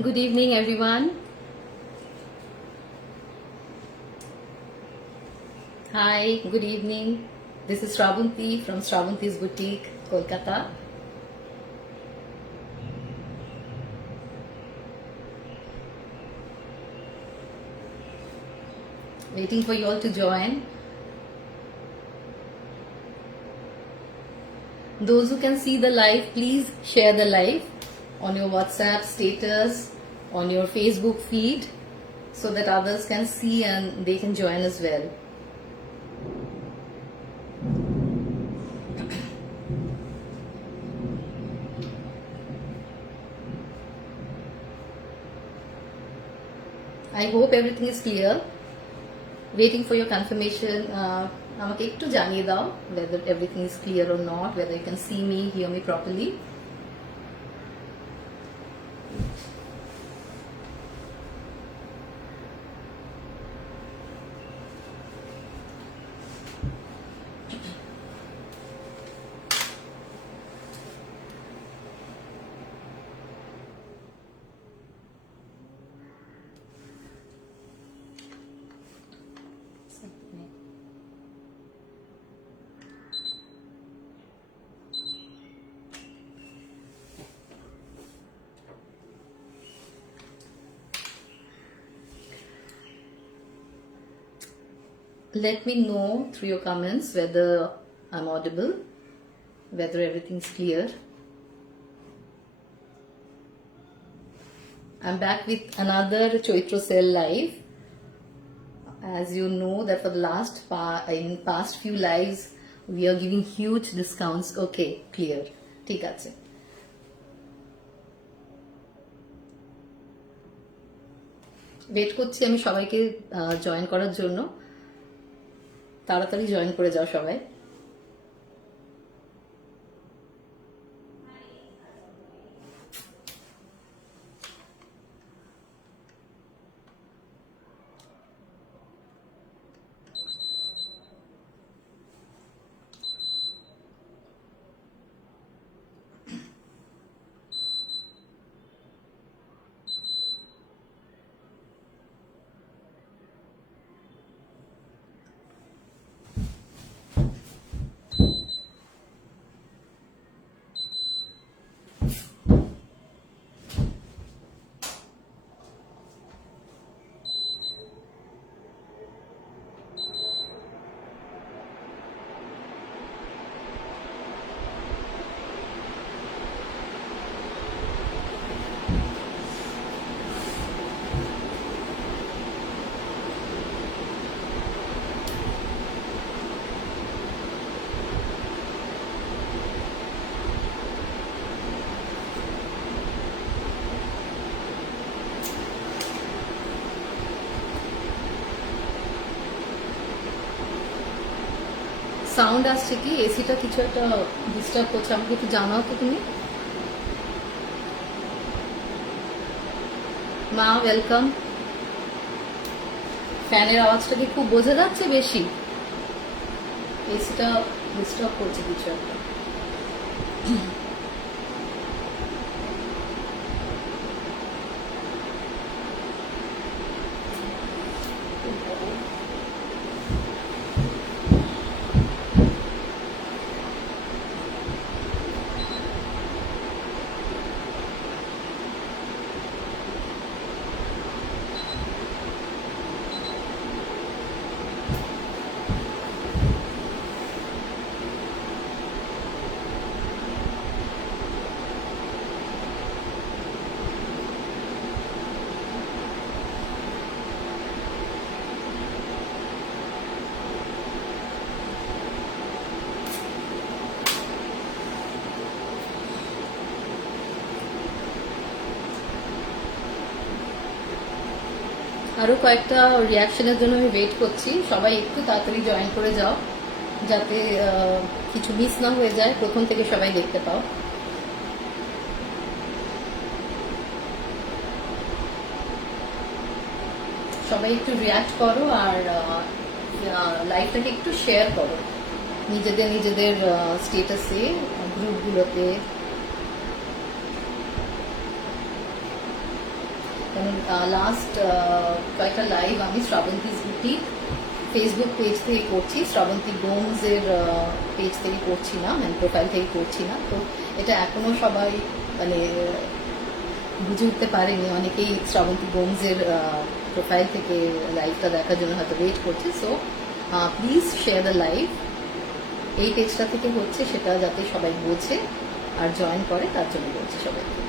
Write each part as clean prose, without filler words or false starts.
Good evening, everyone. Hi, good evening. This is Shravanti from Shravanti's Boutique, Kolkata. Waiting for you all to join. Those who can see the live, please share the live on your WhatsApp status, on your Facebook feed, so that others can see and they can join as well. I hope everything is clear. Waiting for your confirmation. আমাকে একটু জানিয়ে দাও whether everything is clear or not, whether you can see me, hear me properly. Let me know through your comments whether I'm audible, whether everything's clear. I'm back with another Choitro Sale live. As you know that for the in past few lives we are giving huge discounts. Okay, clear. ঠিক আছে. Wait করছি আমি সবাইকে join করার জন্য. তাড়াতাড়ি join করে যাও সবাই. সাউন্ড আসছে কি? এসিটা কিছু একটা ডিস্টার্ব করছে, আমাকে একটু জানাও তো তুমি. মা ওয়েলকাম. ফ্যানের আওয়াজটা কি খুব বোঝা যাচ্ছে বেশি? এসিটা ডিস্টার্ব করছে কিছু একটা. আরো কয়েকটা রিয়াকশনের জন্য আমি ওয়েট করছি. সবাই একটু তাড়াতাড়ি জয়েন করে যাও যাতে কিছু মিস না হয়ে যায়, প্রথম থেকে সবাই দেখতে পাও. সবাই একটু রিয়াক্ট করো আর লাইভটাকে একটু শেয়ার করো নিজেদের স্টেটাসে, গ্রুপগুলোতে. কারণ লাস্ট কয়েকটা লাইভ আমি শ্রাবন্তী বুটিক ফেসবুক পেজ থেকে করছি, শ্রাবন্তী গোমসের পেজ থেকে করছি না, মানে প্রোফাইল থেকে করছি না। তো এটা এখনও সবাই মানে বুঝে উঠতে পারেনি, অনেকেই শ্রাবন্তী গোমসের প্রোফাইল থেকে লাইভটা দেখার জন্য হয়তো ওয়েট করছে। So please share the live, এই পেজটা থেকে হচ্ছে, সেটা যাতে সবাই বোঝে আর জয়েন করে, তার জন্য বলছি সবাইকে।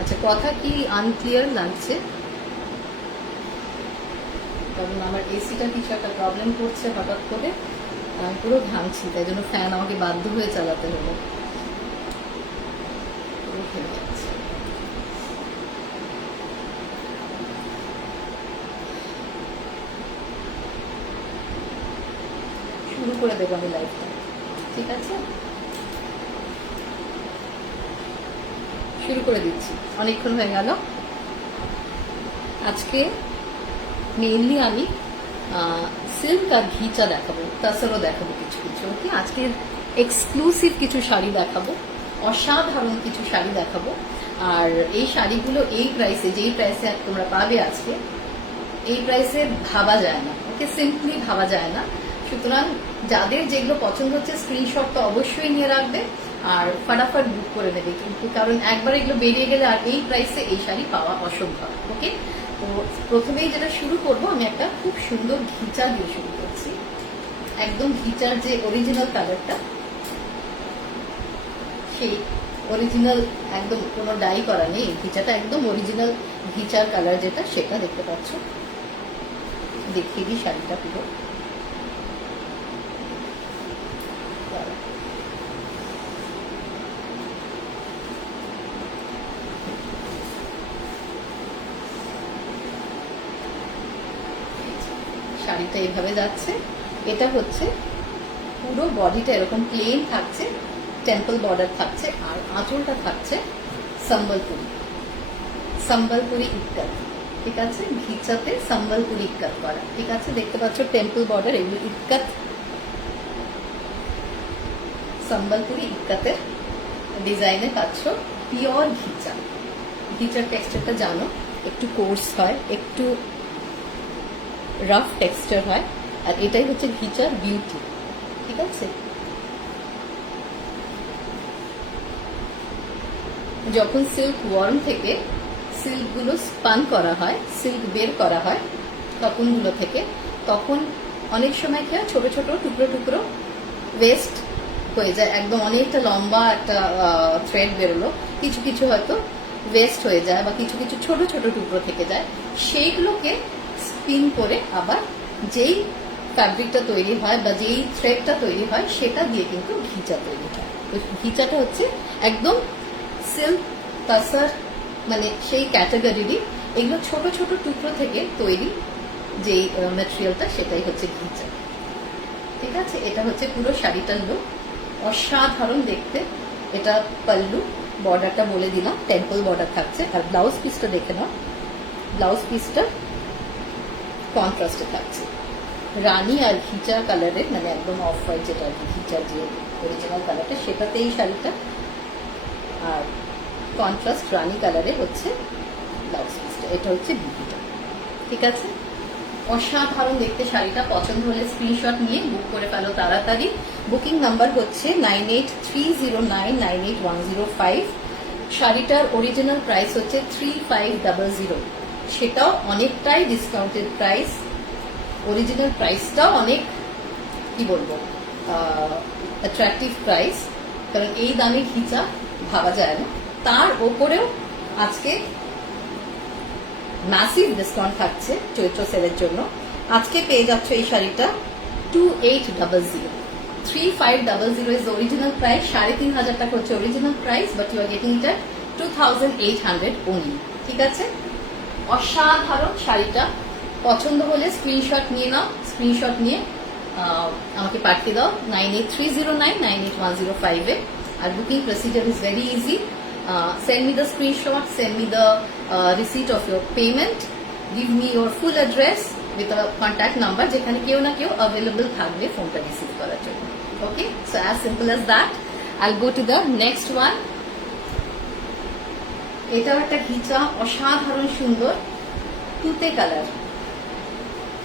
আচ্ছা, কথা কি আনক্লিয়ার লাগছে? কারণ আমার এসিটা কিছু একটা প্রবলেম করছে হঠাৎ করে, আমি পুরো ঘামছি, তাই জন্য ফ্যান আমাকে বাধ্য হয়ে চালাতে হলো। পুরো ঘেমে যাচ্ছে। শুরু করে দেবো আমি লাইভটা, ঠিক আছে? শুরু করে দিচ্ছি, অনেকক্ষণ হয়ে গেল। আজকে মেইনলি আমি সিল্ক আর ঘিচা দেখাবো, তাছাড়াও দেখাবো কিছু কিছু। ওকে, আজকে এক্সক্লুসিভ কিছু শাড়ি দেখাবো, অসাধারণ কিছু শাড়ি দেখাবো। আর এই শাড়িগুলো এই প্রাইসে, যেই প্রাইসে তোমরা পাবে আজকে, এই প্রাইসে ভাবা যায় না। ওকে, সিম্পলি ভাবা যায় না। সুতরাং যাদের যেগুলো পছন্দ হচ্ছে স্ক্রিনশট তো অবশ্যই নিয়ে রাখবে আর ফাটাফাট বুক করে নেবে, কিন্তু কারণ একবার এগুলো বেরিয়ে গেলে আর এই প্রাইসে এই শাড়ি পাওয়া অসম্ভব। ওকে, তো প্রথমেই যেটা শুরু করব, আমি একটা খুব সুন্দর ঘিচা দিয়ে শুরু করছি। একদম ঘিচার যে অরিজিনাল কালারটা, সেই অরিজিনাল, একদম কোনো ডাই করা নেই, ঘিচাটা একদম অরিজিনাল ঘিচার কালার যেটা, সেটা দেখতে পাচ্ছ। দেখিয়ে দিই শাড়িটা পুরো। শাড়িটা এইভাবে যাচ্ছে। এটা হচ্ছে পুরো বডিটা এরকম প্লেন থাকছে, টেম্পল বর্ডার থাকছে, আর আঁচলটা থাকছে সম্বলপুরি ইক্কাত, ঠিক আছে? ঘিচাতে সম্বলপুরি ইক্কাত করা, ঠিক আছে? দেখতে পাচ্ছ টেম্পল বর্ডার, এগুলো ইক্কাত, সম্বলপুরি ইক্কাতের ডিজাইনে পাচ্ছ। পিওর ঘিচা, ঘিচার টেক্সচারটা জানো, একটু কোর্স হয়, একটু রাফ টেক্সচার হয়, আর এটাই হচ্ছে ঘিচার বিউটি, ঠিক আছে? যখন সিল্ক ওয়ার্ম থেকে সিল্কগুলো স্পান করা হয়, সিল্ক বের করা হয় কটনগুলো থেকে, তখন অনেক সময় কি হয়, ছোট ছোট টুকরো টুকরো ওয়েস্ট হয়ে যায়, একদম অনেকটা লম্বা একটা থ্রেড বেরোলো, কিছু কিছু হয়তো ওয়েস্ট হয়ে যায়, বা কিছু কিছু ছোট ছোট টুকরো থেকে যায়। সেইগুলোকে স্পিন করে আবার যেই ফ্যাব্রিকটা তৈরি হয় বা যেই থ্রেডটা তৈরি হয়, সেটা দিয়ে কিন্তু ঘিচা তৈরি হয়। ঘিচাটা হচ্ছে একদম সিল্ক তাসার, মানে সেই ক্যাটাগরিরই। এগুলো ছোট ছোট টুকরো থেকে তৈরি যেই ম্যাটেরিয়ালটা, সেটাই হচ্ছে ঘিচা, ঠিক আছে? এটা হচ্ছে পুরো শাড়িটার লুক, অসাধারণ দেখতে। এটা পাল্লু, বর্ডারটা বলে দিলাম, টেম্পল বর্ডার থাকছে। আর ব্লাউজ পিসটা দেখে নাও, ব্লাউজ পিসটা কন্ট্রাস্টে থাকছে, রানী আর ঘিচা কালারের, মানে একদম অফ হোয়াইট, যেটা আর কি ঘিচার যে অরিজিনাল কালারটা, সেটাতে এই শাড়িটা, আর কন্ট্রাস্ট রানী কালারে হচ্ছে ব্লাউজ পিসটা। এটা হচ্ছে বিউটিটা, ঠিক আছে? অসাধারণ দেখতে শাড়িটা। পছন্দ হলে স্ক্রিনশট নিয়ে বুক করে ফেলো তাড়াতাড়ি। বুকিং নাম্বার হচ্ছে 9830998105। শাড়িটার অরিজিনাল প্রাইস হচ্ছে 3500, সেটাও অনেকটাই ডিসকাউন্টেড প্রাইস। অরিজিনাল প্রাইসটাও অনেক, কি বলবো, অ্যাট্রাকটিভ প্রাইস, কারণ এই দামে ঘিচা ভাবা যায় না। তার ওপরেও আজকে ম্যাসিভ ডিসকাউন্ট থাকছে চৈত্র সেলের জন্য। আজকে পেয়ে যাচ্ছ এই শাড়িটা 2800, 3500 ইজ অরিজিনাল প্রাইস। 3500 টাকা হচ্ছে original price, but you are getting it 2800 only, ঠিক আছে? অসাধারণ শাড়িটা। পছন্দ হলে স্ক্রিনশট নিয়ে নাও, স্ক্রিনশট নিয়ে আমাকে পাঠিয়ে দাও 9830998105 এ। আর booking procedure is very easy. Send me the screenshot, send me the receipt of your payment, give me your full address with a contact number, যেখানে কেউ না কেউ available থাকবে ফোনটা রিসিভ করার জন্য। Okay, so as simple as that. I'll go to the next one. এটাও একটা ঘিচা, অসাধারণ সুন্দর তুতে কালার,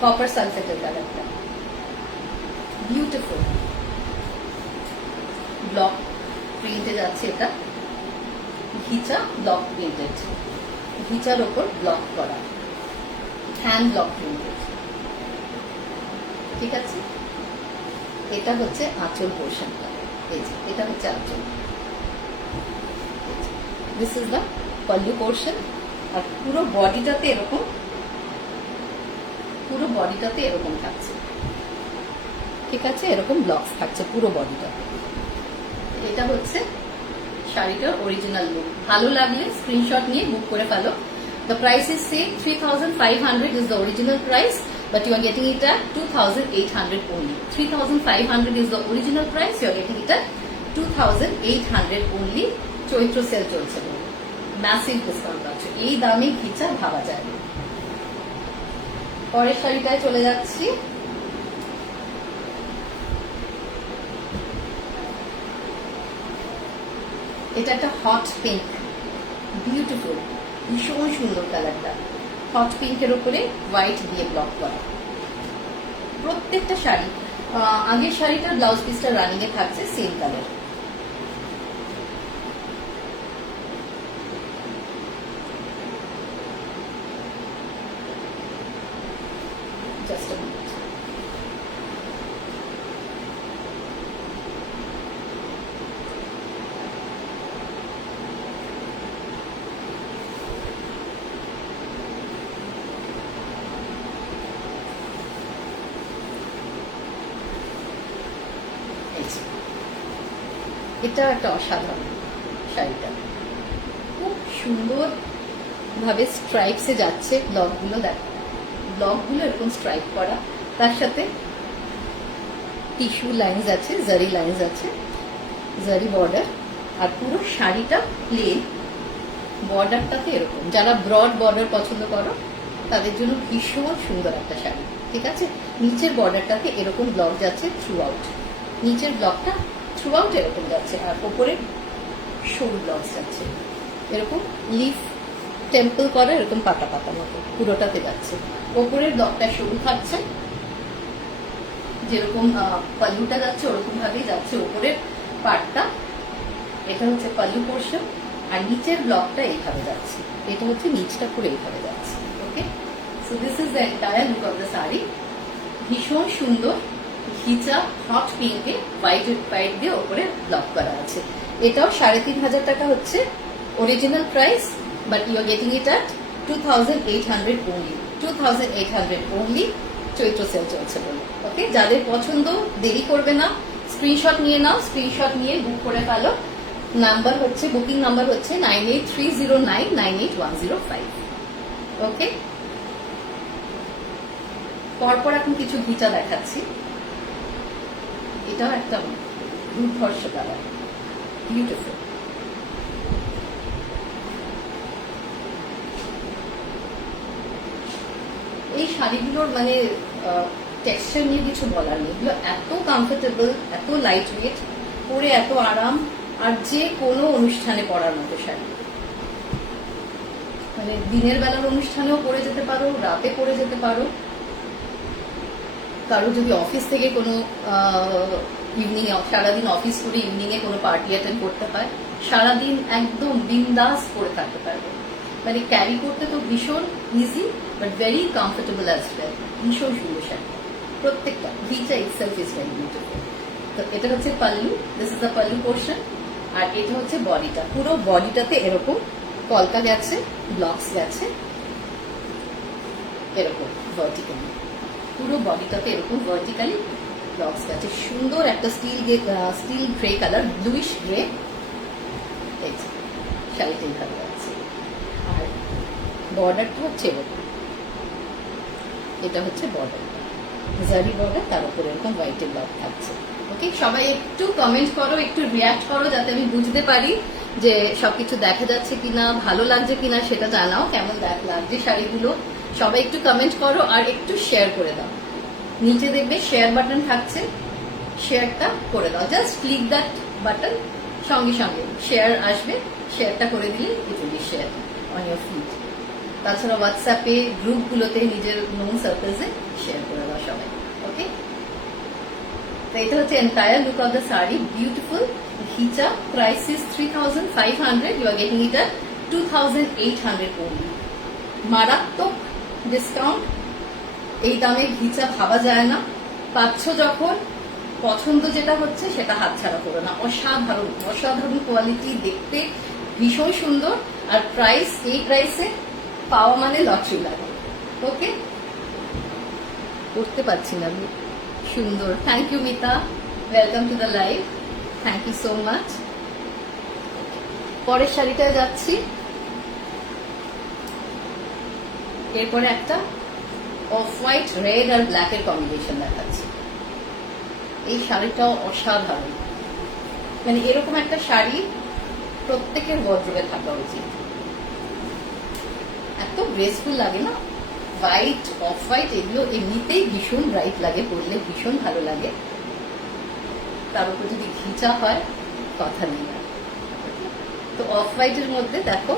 কপার সালফেটের কালারটা, বিউটিফুল ব্লক প্রিন্টে যাচ্ছে। এটা ঘিচা ব্লক প্রিন্টেড, ঘিচার ওপর ব্লক করা, হ্যান্ড ব্লক প্রিন্টেড। ঠিক আছে, এটা হচ্ছে আঁচল পোর্শনটা, এই যে এটা হচ্ছে আঁচল। This is the pallu portion. আর পুরো বডিটাতে এরকম, পুরো বডিটাতে এরকম থাকছে। ঠিক আছে, এরকম ব্লকস থাকছে পুরো বডিটাতে। এটা হচ্ছে শাড়িটার অরিজিনাল লুক। ভালো লাগলে স্ক্রিনশট নিয়ে বুক করে ফেলো। The price is same, 3,500 is the original price, but you are getting it at 2,800 only. 3,500 is the original price, you are getting it at 2,800 only. Chaitra sale চলছে, ম্যাসিভ ডিসকাউন্ট আছে। এই দামে ঘিচা ভাবা যায় না। পরের শাড়িটায় চলে যাচ্ছি। এটা একটা হট পিঙ্ক, বিউটিফুল, ভীষণ সুন্দর কালারটা। হট পিঙ্কের উপরে হোয়াইট দিয়ে ব্লক করা। প্রত্যেকটা শাড়ি, আগের শাড়িটার ব্লাউজ পিসটা রানিং এ থাকছে same colour. Just a minute. এটা একটা অসাধারণ শাড়িটা, খুব সুন্দর ভাবে স্ট্রাইপসে যাচ্ছে। ব্লকগুলো দেখো, ব্লকগুলো এরকম স্ট্রাইপ করা, তার সাথে টিস্যু লাইন্স আছে, জারি লাইন্স আছে, জারি বর্ডার। আর পুরো শাড়িটা প্লেন, বর্ডারটাতে এরকম। যারা ব্রড বর্ডার পছন্দ করো তাদের জন্য ভীষণ সুন্দর একটা শাড়ি। ঠিক আছে, নিচের বর্ডারটাতে এরকম ব্লক যাচ্ছে থ্রু আউট, নিচের ব্লকটা থ্রু আউট এরকম যাচ্ছে, আর ওপরে সরু ব্লক যাচ্ছে এরকম লিফ টেম্পল করা, এরকম পাতা পাতা মতো পুরোটাতে যাচ্ছে। ওপরের ব্লকটা সরু থাকছে, যেরকম পাল্লুটা যাচ্ছে ওরকম ভাবেই যাচ্ছে ওপরের পার্টটা। এটা হচ্ছে পাল্লু পোর্শন, আর নিচের ব্লকটা এইভাবে যাচ্ছে। এটা হচ্ছে নিচটা পুরো এইভাবে যাচ্ছে। Okay, so this is the entire look of the sari. ভীষণ সুন্দর ঘিচা হট পিঙ্কে হোয়াইট হোয়াইট দিয়ে ওপরে ব্লক করা আছে। এটাও 3,500 টাকা হচ্ছে original price, but you are getting it at 2,800 only. 2,800 only, Chaitra sale চলছে বলে। ওকে, যাদের পছন্দ দেরি করবে না, স্ক্রিনশট নিয়ে নাও, স্ক্রিনশট নিয়ে বুক করে ফেলো। নাম্বার হচ্ছে, বুকিং নাম্বার হচ্ছে 9830998105। ওকে, পরপর এখন কিছু ঘিচা দেখাচ্ছি। এটাও একটা দুর্ধর্ষ কালার, বিউটিফুল। এই শাড়িগুলোর মানে টেক্সচার নিয়ে কিছু বলার নেই। এগুলো এত কমফোর্টেবল, এত লাইট ওয়েট, পরে এত আরাম, আর যে কোনো অনুষ্ঠানে পরার মতো শাড়ি। মানে দিনের বেলার অনুষ্ঠানেও পরে যেতে পারো, রাতে পরে যেতে পারো। কারো যদি অফিস থেকে কোনো ইভিনিং, সারাদিন অফিস করে ইভিনিং এ কোনো পার্টি অ্যাটেন্ড করতে হয়, সারাদিন একদম বিন্দাস পরে থাকতে পারবে। মানে ক্যারি করতে তো ভীষণ easy, but very comfortable as well. ভীষণ সুন্দর শাড়ি প্রত্যেকটা। Ghicha itself is very beautiful. তো এটা হচ্ছে pallu, this is the pallu portion. আর এটা হচ্ছে বডিটা, পুরো বডিটাতে এরকম কলকা গেছে, ব্লকস গেছে এরকম ভার্টিক্যালি, পুরো বডিটাতে এরকম ভার্টিক্যালি ব্লকস গেছে। সুন্দর একটা still grey colour, bluish grey. শাড়িটা এইভাবে যাচ্ছে, আর বর্ডারটা হচ্ছে এরকম। এটা হচ্ছে বর্ডার, জারি বর্ডার, তার উপরে এরকম হোয়াইটের ব্লক থাকছে। ওকে, সবাই একটু কমেন্ট করো, একটু রিয়াক্ট করো, যাতে আমি বুঝতে পারি যে সবকিছু দেখা যাচ্ছে কিনা, ভালো লাগছে কিনা সেটা জানাও। কেমন লাগছে শাড়িগুলো সবাই একটু কমেন্ট করো, আর একটু শেয়ার করে দাও। নিচে দেখবে শেয়ার বাটন থাকছে, শেয়ারটা করে দাও। জাস্ট ক্লিক দ্যাট বাটন, সঙ্গে সঙ্গে শেয়ার আসবে। শেয়ারটা করে দিলে it will be share on your feed. তাছাড়া হোয়াটসঅ্যাপে গ্রুপগুলোতে নিজের নোন সার্কেলসে শেয়ার করে দাও সবাই। ওকে, তো এটা হচ্ছে entire look of the sari. Beautiful ghicha, price is 3500, you are getting it at 2800 only। মারাত্মক ডিসকাউন্ট, এই দামে ঘিচা ভাবা যায় না। পাচ্ছ যখন, পছন্দ যেটা হচ্ছে সেটা হাতছাড়া করো না। অসাধারণ অসাধারণ কোয়ালিটি, দেখতে ভীষণ সুন্দর, আর প্রাইস এই প্রাইসে পাওয়া মানে লটারি লাগে। ওকে, করতে পারছি না আমি। সুন্দর, thank you Mita, welcome to the live, thank you so much. পরের শাড়িটায় যাচ্ছি। এরপরে একটা অফ হোয়াইট, রেড আর ব্ল্যাক এর কম্বিনেশন দেখাচ্ছি। এই শাড়িটাও অসাধারণ, মানে এরকম একটা শাড়ি প্রত্যেকের ওয়ার্ড্রোবে থাকা উচিত। এত গ্রেসফুল লাগে না, হোয়াইট অফ হোয়াইট এগুলো এমনিতেই ভীষণ ব্রাইট লাগে, পরলে ভীষণ ভালো লাগে, তার উপর যদি ঘিচা হয় কথা নেই। তো অফ হোয়াইট এর মধ্যে দেখো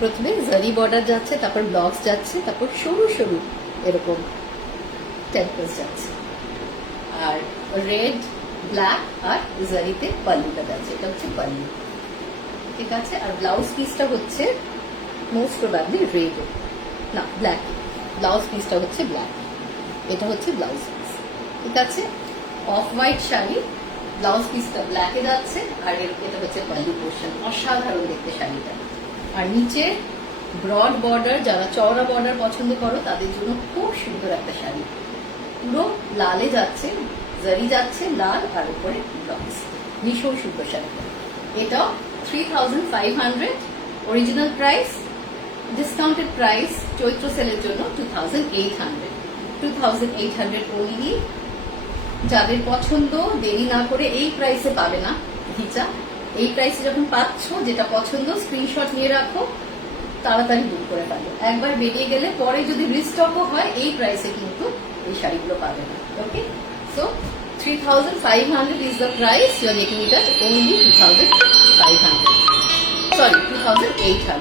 প্রথমে জারি বর্ডার যাচ্ছে, তারপর ব্লকস যাচ্ছে, তারপর সরু সরু এরকম টেম্পলস যাচ্ছে, আর রেড ব্ল্যাক আর জারিতে পাল্লুটা যাচ্ছে। এটা হচ্ছে পাল্লু, ঠিক আছে। আর ব্লাউজ পিসটা হচ্ছে মোস্ট প্রবাবলি রেড, না ব্ল্যাক, ব্লাউজ পিসটা হচ্ছে ব্ল্যাক, এটা হচ্ছে ব্লাউজ পিস, ঠিক আছে। অফ হোয়াইট শাড়ি, ব্লাউজ পিসটা ব্ল্যাকে যাচ্ছে, আর এটা হচ্ছে পাল্লু পোর্শন। অসাধারণ দেখতে শাড়িটা। আর নিচে ব্রড বর্ডার, যারা চওড়া বর্ডার পছন্দ করো তাদের জন্য খুব সুন্দর একটা শাড়ি। পুরো লালে যাচ্ছে, জারি যাচ্ছে লাল, আর উপরে ব্লাউজ, ভীষণ সুন্দর শাড়িটা। এটা 3500, অরিজিনাল প্রাইস, ডিসকাউন্টেড প্রাইস চৈত্র সেলের জন্য 2800 only। যাদের পছন্দ দেরি না করে এই প্রাইসে পাবে না ঘিচা, এই প্রাইসে যখন পাচ্ছ যেটা পছন্দ স্ক্রিনশট নিয়ে রাখো, তাড়াতাড়ি বুক করে ফেলো। একবার বেরিয়ে গেলে পরে যদি রিস্টকও হয় এই প্রাইসে কিন্তু এই শাড়িগুলো পাবে না। ওকে, so 3500 is the price, you are getting it at only 2500, sorry 2800।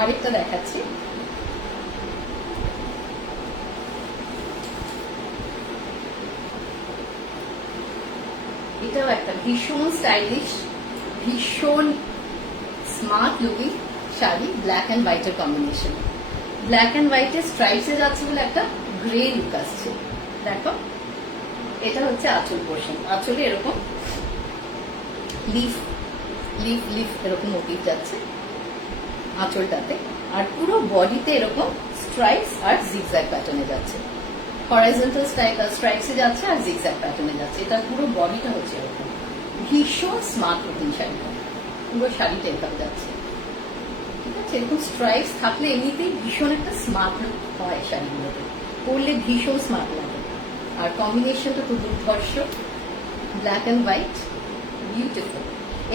আরেকটা দেখাচ্ছি, এটাও একটা ভীষণ স্টাইলিশ, ভীষণ smart looking sari, black and হোয়াইটের কম্বিনেশন। ব্ল্যাক অ্যান্ড হোয়াইটের স্ট্রাইপসে যাচ্ছে বলে একটা গ্রে লুক আসছে। দেখো, এটা হচ্ছে আঁচল পোর্শন, আঁচলে এরকম লিফ লিফ লিফ এরকম মোটিভ যাচ্ছে আঁচলটাতে, আর পুরো বডিতে এরকম স্ট্রাইপস আর জিগজ্যাগ প্যাটার্নে যাচ্ছে। হরাইজন্টাল স্ট্রাইপসে যাচ্ছে আর জিগজ্যাগ প্যাটার্নে যাচ্ছে। এটা পুরো বডিটা হচ্ছে এরকম, ভীষণ স্মার্ট লুকিং শাড়িটা, পুরো শাড়িটা এরকম যাচ্ছে, ঠিক আছে। এরকম স্ট্রাইপস থাকলে এমনিতেই ভীষণ একটা স্মার্ট লুক হয় শাড়িগুলোতে, পরলে ভীষণ স্মার্ট লাগে। আর কম্বিনেশনটা তো দুর্ধর্ষ, ব্ল্যাক অ্যান্ড হোয়াইট, বিউটিফুল।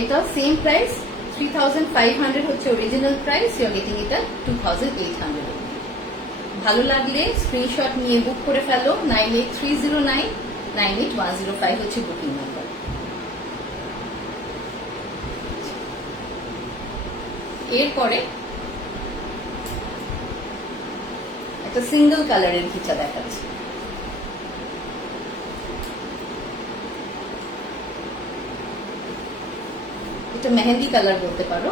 এটা সেম প্রাইস 3500 হচ্ছে original price, you are getting এটা 2800। ভালো লাগলে স্ক্রিনশট নিয়ে বুক করে ফেলো। 9830998105 হচ্ছে বুকিং নাম্বার। এরপরে একটা সিঙ্গেল কালারের ঘিচা দেখাচ্ছি। এটা মেহেন্দি কালার বলতে পারো,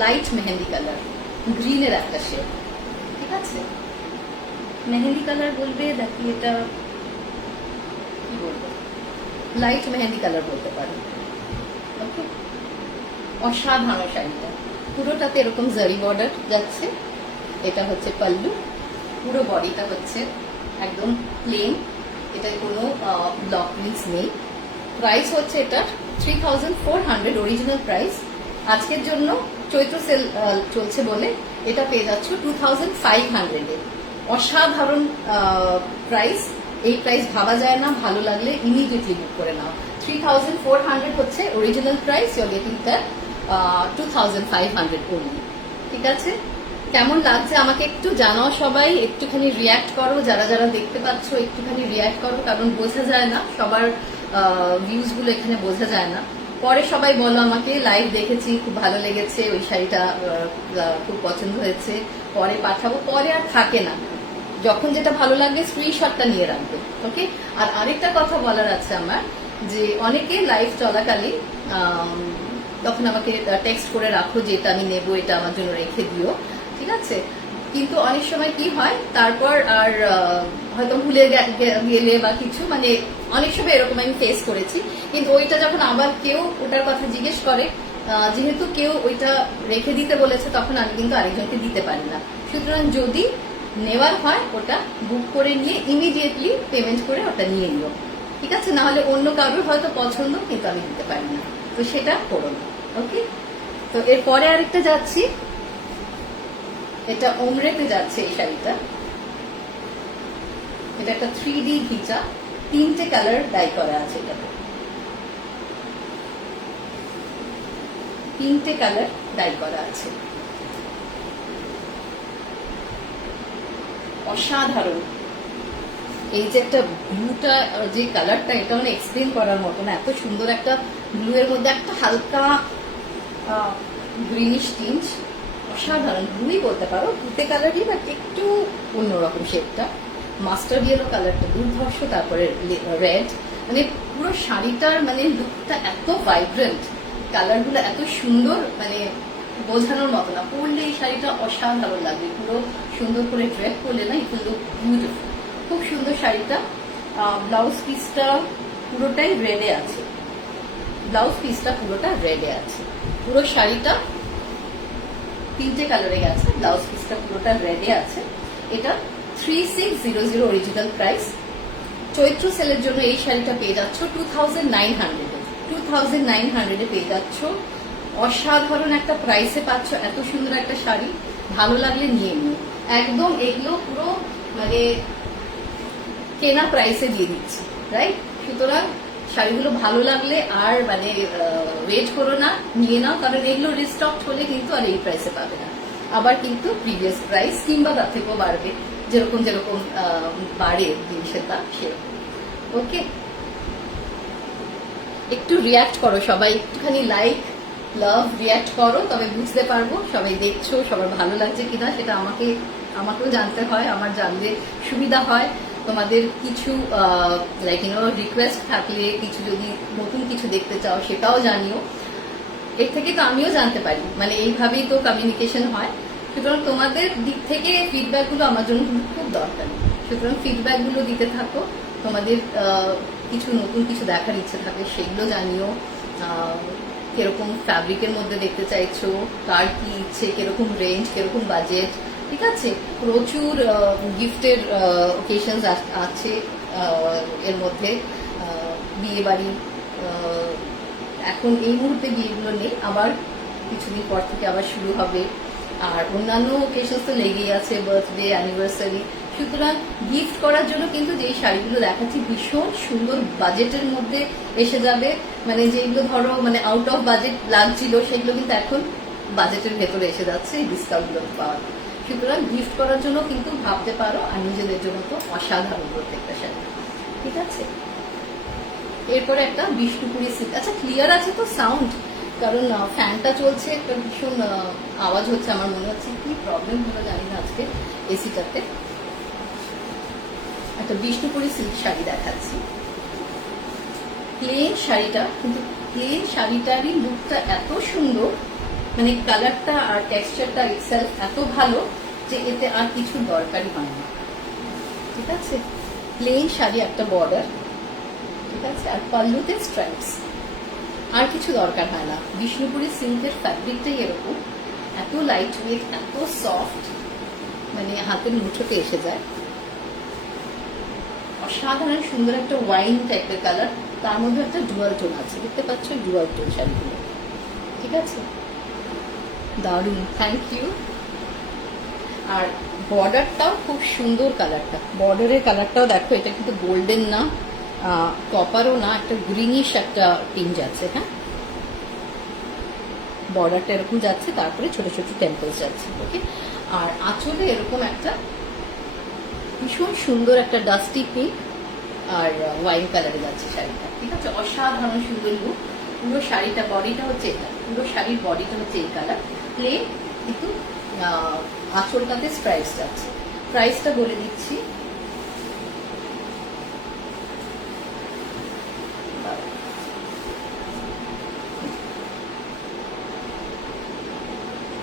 লাইট মেহেন্দি কালার, গ্রিনের একটা শেড, ঠিক আছে। মেহেন্দি কালার বলবে, দেখি এটা কি বলবো, লাইট মেহেন্দি কালার বলতে পারো। ওকে, অসাধারণ শাড়িটা, পুরোটাতে এরকম জারি বর্ডার যাচ্ছে। এটা হচ্ছে পাল্লু, পুরো বডিটা হচ্ছে একদম প্লেন, এটায় কোনো ব্লক প্রিন্টস নেই। প্রাইস হচ্ছে এটা 3400 অরিজিনাল প্রাইস। আজকের জন্য চৈত্র সেল চলছে বলে এটা পেয়ে যাচ্ছ 2500-এ। অসাধারণ প্রাইস, এই প্রাইস ভাবা যায় না। ভালো লাগলে ইমিডিয়েটলি বুক করে নাও। 3400 হচ্ছে original price, you are getting that 2500 only, ঠিক আছে। কেমন লাগছে আমাকে একটু জানাও সবাই, একটুখানি রিয়াক্ট করো, যারা যারা দেখতে পাচ্ছ একটুখানি রিয়াক্ট করো, কারণ বোঝা যায় না সবার ভিউজ গুলো এখানে বোঝা যায় না। পরে সবাই বলো আমাকে লাইভ দেখেছি, খুব ভালো লেগেছে, ওই শাড়িটা খুব পছন্দ হয়েছে, পরে পাঠাবো, পরে আর থাকে না, যখন যেটা ভালো লাগে স্ক্রিনশটটা নিয়ে রাখবে। ওকে। আর আরেকটা কথা বলার আছে আমার, যে অনেকে লাইভ চলাকালীন তখন আমাকে টেক্সট করে রাখো যে এটা আমি নেবো, এটা আমার জন্য রেখে দিও, ঠিক আছে। কিন্তু অনেক সময় কি হয়, তারপর আর হয়তো ভুলে গেলে বা কিছু, মানে অনেক সময় এরকম আমি ফেস করেছি। কিন্তু ওইটা যখন আবার কেউ ওটার কথা জিজ্ঞেস করে, যেহেতু কেউ ওইটা রেখে দিতে বলেছে, তখন আমি কিন্তু আরেকজনকে দিতে পারি না। সুতরাং যদি নেওয়ার হয় ওটা বুক করে নিয়ে ইমিডিয়েটলি পেমেন্ট করে ওটা নিয়ে নিও, ঠিক আছে। না হলে অন্য কারোর হয়তো পছন্দ, কিন্তু আমি দিতে পারি না, তো সেটা করো না। ওকে। তো এরপরে আরেকটা যাচ্ছি, এটা ওমরেতে যাচ্ছে এই শাড়িটা। এটা একটা 3D ঘিচা, 3টে কালার ডাই করা আছে, এটাতে 3টে কালার ডাই করা আছে, অসাধারণ। এই যে একটা ব্লুটা, যে কালারটা, এটা মানে এক্সপ্লেন করার মতো না, এত সুন্দর একটা ব্লু এর মধ্যে একটা হালকা গ্রিনিশ টিঞ্জ, অসাধারণ। ব্লুই বলতে পারো, দুটে কালারই, বাট একটু অন্যরকম শেডটা। মাস্টার্ড ইয়েলো কালারটা দুর্ধর্ষ, তারপরে রেড, মানে পুরো শাড়িটার মানে লুকটা এত ভাইব্রেন্ট, কালারগুলো এত সুন্দর, মানে বোঝানোর মতো না। পরলে এই শাড়িটা অসাধারণ লাগবে, পুরো সুন্দর করে ড্রেপ করলে না, ইট উইল লুক বিউটিফুল। খুব সুন্দর শাড়িটা। ব্লাউজ পিসটা পুরোটাই রেডে আছে, ব্লাউজ পিসটা পুরোটা রেডে আছে, পুরো শাড়িটা 3টে কালারে গেছে, ব্লাউজ পিসটা পুরোটা রেডে আছে। এটা 3600 অরিজিনাল প্রাইস। চৈত্র সেলের জন্য এই শাড়িটা পেয়ে যাচ্ছ 2900 পেয়ে যাচ্ছ। অসাধারণ একটা প্রাইসে পাচ্ছ এত সুন্দর একটা শাড়ি, ভালো লাগলে নিয়ে নিও একদম। এগুলো পুরো মানে কেনা প্রাইসে দিয়ে দিচ্ছি, রাইট। সুতরাং শাড়িগুলো ভালো লাগলে আর মানে ওয়েট করো না, নিয়ে নাও, কারণ এগুলো রিস্টক হলে কিন্তু আর এই প্রাইসে পাবে না, আবার কিন্তু প্রিভিয়াস প্রাইস কিংবা তার থেকেও বাড়বে, যেরকম যেরকম বাড়ে জিনিসের দাম সেরকম। ওকে। একটু রিয়াক্ট করো সবাই, একটুখানি লাইক লাভ রিয়াক্ট করো, তবে বুঝতে পারবো সবাই দেখছো, সবার ভালো লাগছে কিনা সেটা আমাকেও জানতে হয়, আমার জানলে সুবিধা হয়। তোমাদের কিছু লাইক রিকোয়েস্ট থাকলে, কিছু যদি নতুন কিছু দেখতে চাও সেটাও জানিও, এর থেকে তো আমিও জানতে পারি, মানে এইভাবেই তো কমিউনিকেশন হয়। সুতরাং তোমাদের দিক থেকে ফিডব্যাক গুলো আমার জন্য খুব দরকার, সুতরাং ফিডব্যাক গুলো দিতে থাকো। তোমাদের কিছু নতুন কিছু দেখার ইচ্ছে থাকে সেগুলো জানিও, কিরকম ফ্যাব্রিকের মধ্যে দেখতে চাইছো, কার কি ইচ্ছে, কিরকম রেঞ্জ, কিরকম বাজেট, ঠিক আছে। প্রচুর গিফটের ওকেশনস আছে এর মধ্যে, বিয়ে বাড়ি, এখন এই মুহূর্তে বিয়েগুলো নেই, আবার কিছুদিন পর থেকে আবার শুরু হবে, আর অন্যান্য ওকেশনস তো লেগেই আছে, বার্থডে, অ্যানিভার্সারি। সুতরাং গিফট করার জন্য কিন্তু যে শাড়িগুলো দেখাচ্ছি ভীষণ সুন্দর বাজেটের মধ্যে এসে যাবে, মানে যেগুলো ধরো মানে আউট অফ বাজেট লাগছিল সেগুলো কিন্তু এখন বাজেটের ভেতরে এসে যাচ্ছে এই ডিসকাউন্টগুলো পাওয়া। সুতরাং গিফট করার জন্য কিন্তু ভাবতে পারো, আর নিজেদের জন্য তো অসাধারণ প্রত্যেকটা শাড়ি, ঠিক আছে। এরপরে একটা বিষ্ণুপুরি সিল্ক। আচ্ছা, ক্লিয়ার আছে তো সাউন্ড? কারণ ফ্যানটা চলছে, একটা ভীষণ আওয়াজ হচ্ছে, আমার মনে হচ্ছে কি প্রবলেম হলো জানি না আজকে এসিটাতে। একটা বিষ্ণুপুরি সিল্ক শাড়ি দেখাচ্ছি, প্লেন শাড়িটা, কিন্তু প্লেন শাড়িটারই লুকটা এত সুন্দর, মানে কালারটা আর টেক্সচারটা ইটসেলফ এত ভালো যে এতে আর কিছু দরকারই হয় না, ঠিক আছে। প্লেন শাড়ি, একটা বর্ডার, ঠিক আছে, আর পাল্লুতে স্ট্রাইপস, আর কিছু দরকার হয় না। বিষ্ণুপুরি সিল্কের ফ্যাব্রিকটাই এরকম, এত লাইট ওয়েট, এত সফট, মানে হাতের মুঠোতে এসে যায়। অসাধারণ সুন্দর একটা ওয়াইন টাইপের কালার, তার মধ্যে একটা ডুয়াল টোন আছে, দেখতে পাচ্ছ ডুয়াল টোন শাড়িগুলো, ঠিক আছে। দারুণ, থ্যাংক ইউ। আর বর্ডারটাও খুব সুন্দর, কালারটা, বর্ডারের কালারটাও দেখো, এটা কিন্তু গোল্ডেন না, কপারও না, একটা গ্রিনিশ একটা টিঞ্জ আছে, হ্যাঁ। বর্ডারটা এরকম যাচ্ছে, তারপরে ছোট ছোট টেম্পলস যাচ্ছে। ওকে, আর আঁচলে এরকম একটা ভীষণ সুন্দর একটা ডাস্টি পিঙ্ক আর ওয়াইন কালারে যাচ্ছে শাড়িটা। ঠিক আছে, অসাধারণ সুন্দর লুক। পুরো শাড়িটা বডিটা হচ্ছে এটা, পুরো শাড়ির বডিটা হচ্ছে এই কালার, প্লেন, কিন্তু আঁচলটাতে স্ট্রাইপস যাচ্ছে। প্রাইসটা বলে দিচ্ছি,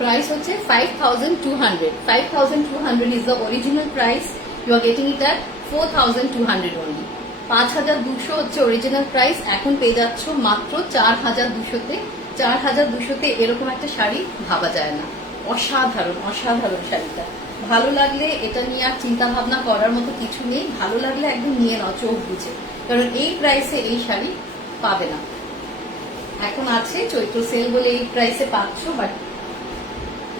price হচ্ছে 5200। 5200 is the original price, you are getting it at 4200 only। 5200 হচ্ছে অরিজিনাল প্রাইস, এখন পেয়ে যাচ্ছ মাত্র 4200-তে। 4200-তে এরকম একটা শাড়ি ভাবা যায় না। অসাধারণ অসাধারণ শাড়িটা। ভালো লাগলে এটা নিয়ে আর চিন্তা ভাবনা করার মতো কিছু নেই, ভালো লাগলে একদম নিয়ে নাও চোখ বুঝে, কারণ এই প্রাইসে এই শাড়ি পাবে না। এখন আছে চৈত্র সেল বলে এই প্রাইসে পাচ্ছ, বাট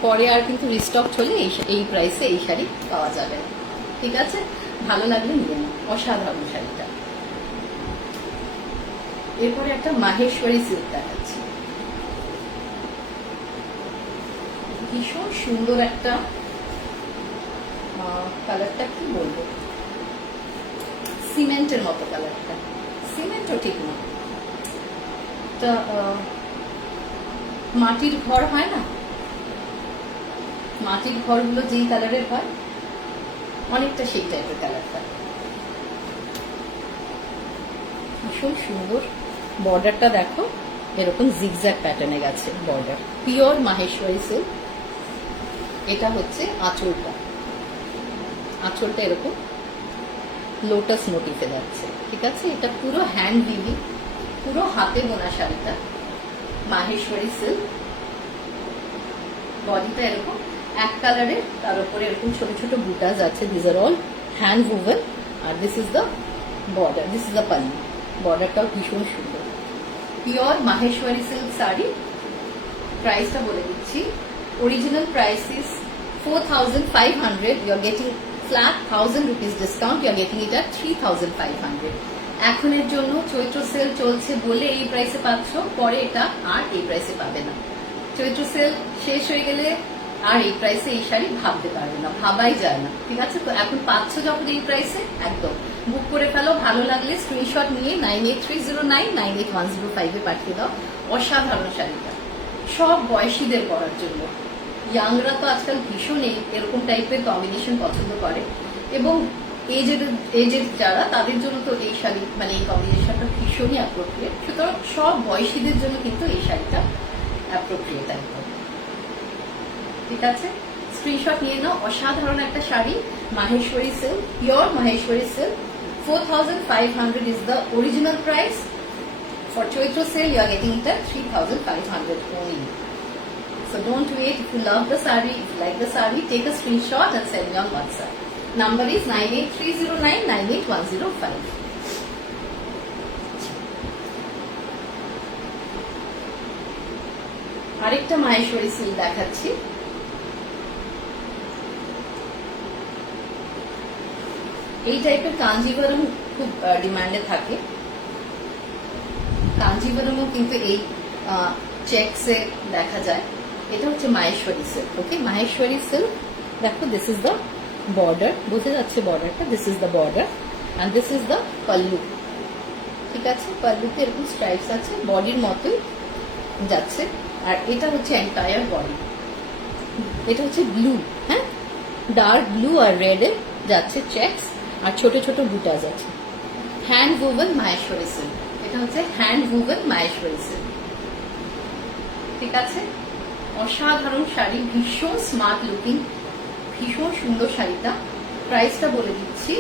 পরে আর কিন্তু রিস্টক হলে এই প্রাইসে এই শাড়ি পাওয়া যাবে না। ঠিক আছে, ভালো লাগলে নিয়ে নাও, অসাধারণ শাড়িটা। এরপরে একটা মাহেশ্বরী সিল্ক দেখাচ্ছি, ভীষণ সুন্দর একটা কালারটা, কি বলবো, সিমেন্টের মতো কালারটা। সিমেন্টও ঠিক না, মাটির ঘর হয় না, মাটির ঘরগুলো যেই কালারের হয় অনেকটা সেই টাইপের কালারটা। ভীষণ সুন্দর, বর্ডারটা দেখো এরকম জিগজ্যাগ প্যাটার্নে গেছে বর্ডার, পিওর মাহেশ্বরী সিল্ক। এটা হচ্ছে আঁচলটা, আঁচলটা এরকম লোটাস মোটিফে যাচ্ছে। ঠিক আছে, এটা পুরো হ্যান্ড উইভিং, পুরো হাতে বোনা শাড়িটা, মাহেশ্বরী সিল্ক। বডিটা এরকম এক কালারের, তার উপরে এরকম ছোট ছোট বুটাস আছে, this are all hand woven. আর this is the border, this is the pallu. বর্ডারটাও ভীষণ সুন্দর, পিওর মাহেশ্বরী সিল্ক শাড়ি। প্রাইসটা বলে দিচ্ছি, original price is 4500, you are getting flat 1000 rupees discount, you are getting it at 3500। এখনের জন্য চৈত্র সেল চলছে বলে এই প্রাইসে পাচ্ছ, পরে এটা আর এই প্রাইসে পাবে না। চৈত্র সেল শেষ হয়ে গেলে আর এই প্রাইসে এই শাড়ি ভাবতে পারবে না, ভাবাই যায় না। ঠিক আছে, তো এখন পাচ্ছ যখন এই প্রাইসে, একদম বুক করে ফেলো। ভালো লাগলে স্ক্রিনশট নিয়ে 9830998105 পাঠিয়ে দাও। অসাধারণ শাড়িটা, সব বয়সীদের পরার জন্য। ইয়াংরা তো আজকাল ভীষণ এরকম টাইপের কম্বিনেশন পছন্দ করে, এবং এজেড যারা, তাদের জন্য তো এই শাড়ি মানে এই কম্বিনেশনটা ভীষণই অ্যাপ্রোপ্রিয়েট। সুতরাং সব বয়সীদের জন্য কিন্তু এই শাড়িটা অ্যাপ্রোপ্রিয়েট একদম। ঠিক আছে, স্ক্রিনশট নিয়ে নাও। অসাধারণ একটা sari, Maheshwari silk, pure Maheshwari silk. 4500 is the original price. For Chaitra sale, you are getting it at 3500 only. So don't wait. If you love the saree, if you like the saree, take a screenshot and send me on WhatsApp. Number is 9830998105. আরেকটা Maheshwari silk দেখাচ্ছি, এই টাইপের কাঞ্জিভারম খুব ডিমান্ডে থাকে। কাঞ্জিভারমও কিন্তু এই চেকসে দেখা যায়। এটা হচ্ছে মাহেশ্বরী সিল্ক। ওকে, মাহেশ্বরী সিল্ক দেখো, দিস ইজ দ্য বর্ডার, বোঝা যাচ্ছে বর্ডারটা, this is the border and this is the pallu. ঠিক আছে, পাল্লুতে এরকম স্ট্রাইপস আছে, বডির মতোই যাচ্ছে। আর এটা হচ্ছে এন্টায়ার বডি, এটা হচ্ছে ব্লু, হ্যাঁ, ডার্ক ব্লু আর রেডে যাচ্ছে চেকস, আর ছোট ছোট বুটাস আছে। হ্যান্ড ওভেন মাহেশ্বরী সিল্ক, এটা হচ্ছে হ্যান্ড ওভেন মাহেশ্বরী সিল্ক। ঠিক আছে, অসাধারণ শাড়ি, ভীষণ স্মার্ট লুকিং, ভীষণ সুন্দর শাড়িটা। প্রাইসটা বলে দিচ্ছি,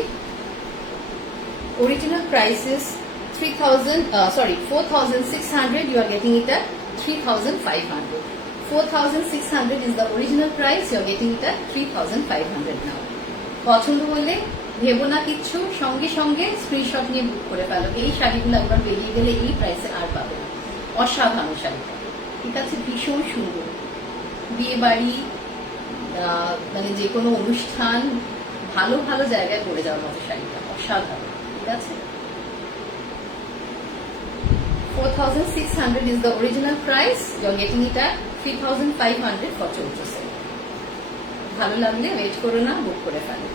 original price is 4600, you are getting it at 3500. 4600 is the original price, you are getting it at 3500 now. পছন্দ হলে ভেবো না কিচ্ছু, সঙ্গে সঙ্গে স্ক্রিনশট নিয়ে বুক করে ফেলো। এই শাড়িগুলো একবার বেরিয়ে গেলে এই প্রাইসে আর পাবে না। অসাধারণ শাড়িটা, ঠিক আছে, ভীষণ সুন্দর। বিয়ে বাড়ি, মানে যে কোনো অনুষ্ঠান, ভালো ভালো জায়গায় পরে যাওয়ার মতো শাড়িটা, অসাধারণ। ঠিক আছে, 4600 is the original price, you are getting it at 3500 for Chaitra sale. ভালো লাগলে ওয়েট করো না, বুক করে ফেলো।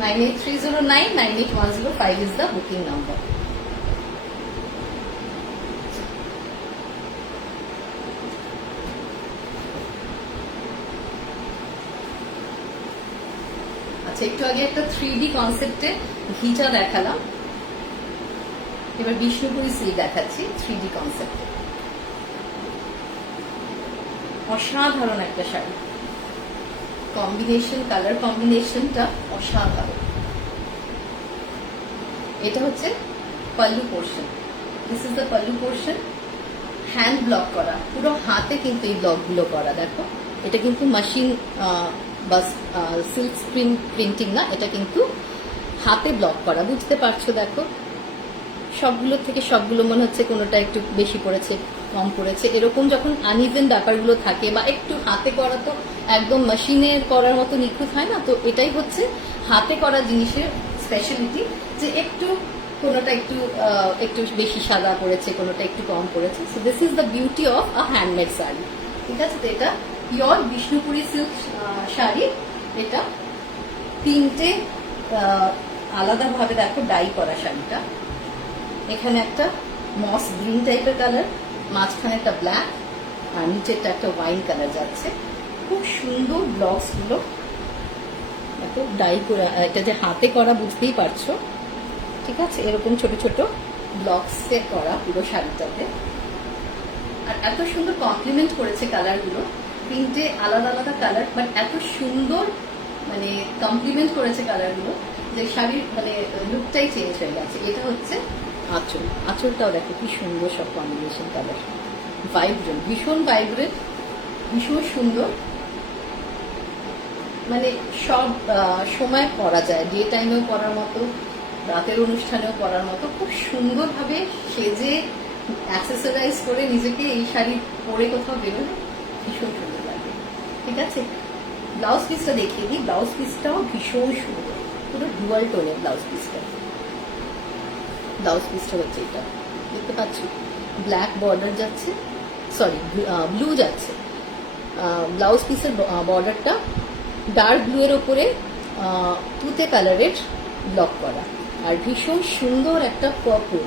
9830998105 is the booking number. আচ্ছা, একটু আগে একটা 3D কনসেপ্টে ঘিটা দেখালাম, এবার বিষ্ণুপুরি সিল্ক দেখাচ্ছি 3D কনসেপ্টে। অসাধারণ একটা শাড়ি, কম্বিনেশন, কালার কম্বিনেশনটা অসাধারণ। এটা হচ্ছে pallu portion, this is the pallu portion. Hand block করা, পুরো হাতে কিন্তু এই ব্লকগুলো করা। দেখো, এটা কিন্তু মেশিন বা সিল্ক স্ক্রিন প্রিন্টিং না, এটা কিন্তু হাতে ব্লক করা, বুঝতে পারছো? দেখো, সবগুলোর থেকে সবগুলো মনে হচ্ছে কোনোটা একটু বেশি পড়েছে, কম পড়েছে, এরকম যখন আনইভেন ব্যাপারগুলো থাকে, বা একটু হাতে করা তো একদম মেশিনে করার মতো নিখুঁত হয় না, তো এটাই হচ্ছে হাতে করা জিনিসের স্পেশালিটি, যে একটু কোনোটা একটু একটু বেশি সাদা পড়েছে, কোনোটা একটু কম পড়েছে। So this is the beauty of a handmade sari. ঠিক আছে, তো এটা পিওর বিষ্ণুপুরি সিল্ক শাড়ি। এটা তিনটে আলাদাভাবে দেখো ডাই করা শাড়িটা। এখানে একটা মস গ্রিন টাইপের কালার, মাঝখানে একটা ব্ল্যাক, আর নিচেরটা একটা ওয়াইন কালার যাচ্ছে। খুব সুন্দর ব্লকস গুলো দেখো, ডাই করে, এটা যে হাতে করা বুঝতেই পারছো। ঠিক আছে, এরকম ছোট ছোট ব্লকসে করা পুরো শাড়িটাতে। আর এত সুন্দর কমপ্লিমেন্ট করেছে কালারগুলো, তিনটে আলাদা আলাদা কালার, বাট এত সুন্দর মানে কমপ্লিমেন্ট করেছে কালারগুলো যে শাড়ির মানে লুকটাই চেঞ্জ হয়ে গেছে। এটা হচ্ছে আঁচল, আঁচলটাও দেখো কি সুন্দর, সব কম্বিনেশন কালার, ভাইব্রেন্ট, ভীষণ ভাইব্রেন্ট, ভীষণ সুন্দর। মানে সব সময় পরা যায়, ডে টাইমেও পরার মতো, রাতের অনুষ্ঠানেও পরার মতো। খুব সুন্দরভাবে সেজে অ্যাক্সেসরাইজ করে নিজেকে এই শাড়ি পরে কোথাও বেরোলে ভীষণ সুন্দর লাগে। ঠিক আছে, ব্লাউজ পিসটা দেখিয়ে দিই। ব্লাউজ পিসটাও ভীষণ সুন্দর, পুরো ডুয়াল টোনের ব্লাউজ পিসটা। ব্লাউজ পিসটা হচ্ছে এটা, দেখতে পাচ্ছ, ব্ল্যাক বর্ডার যাচ্ছে, সরি ব্লু যাচ্ছে। ব্লাউজ পিসের বর্ডারটা ডার্ক ব্লু এর ওপরে তুতে কালারের ব্লক করা, আর ভীষণ সুন্দর একটা পার্পল।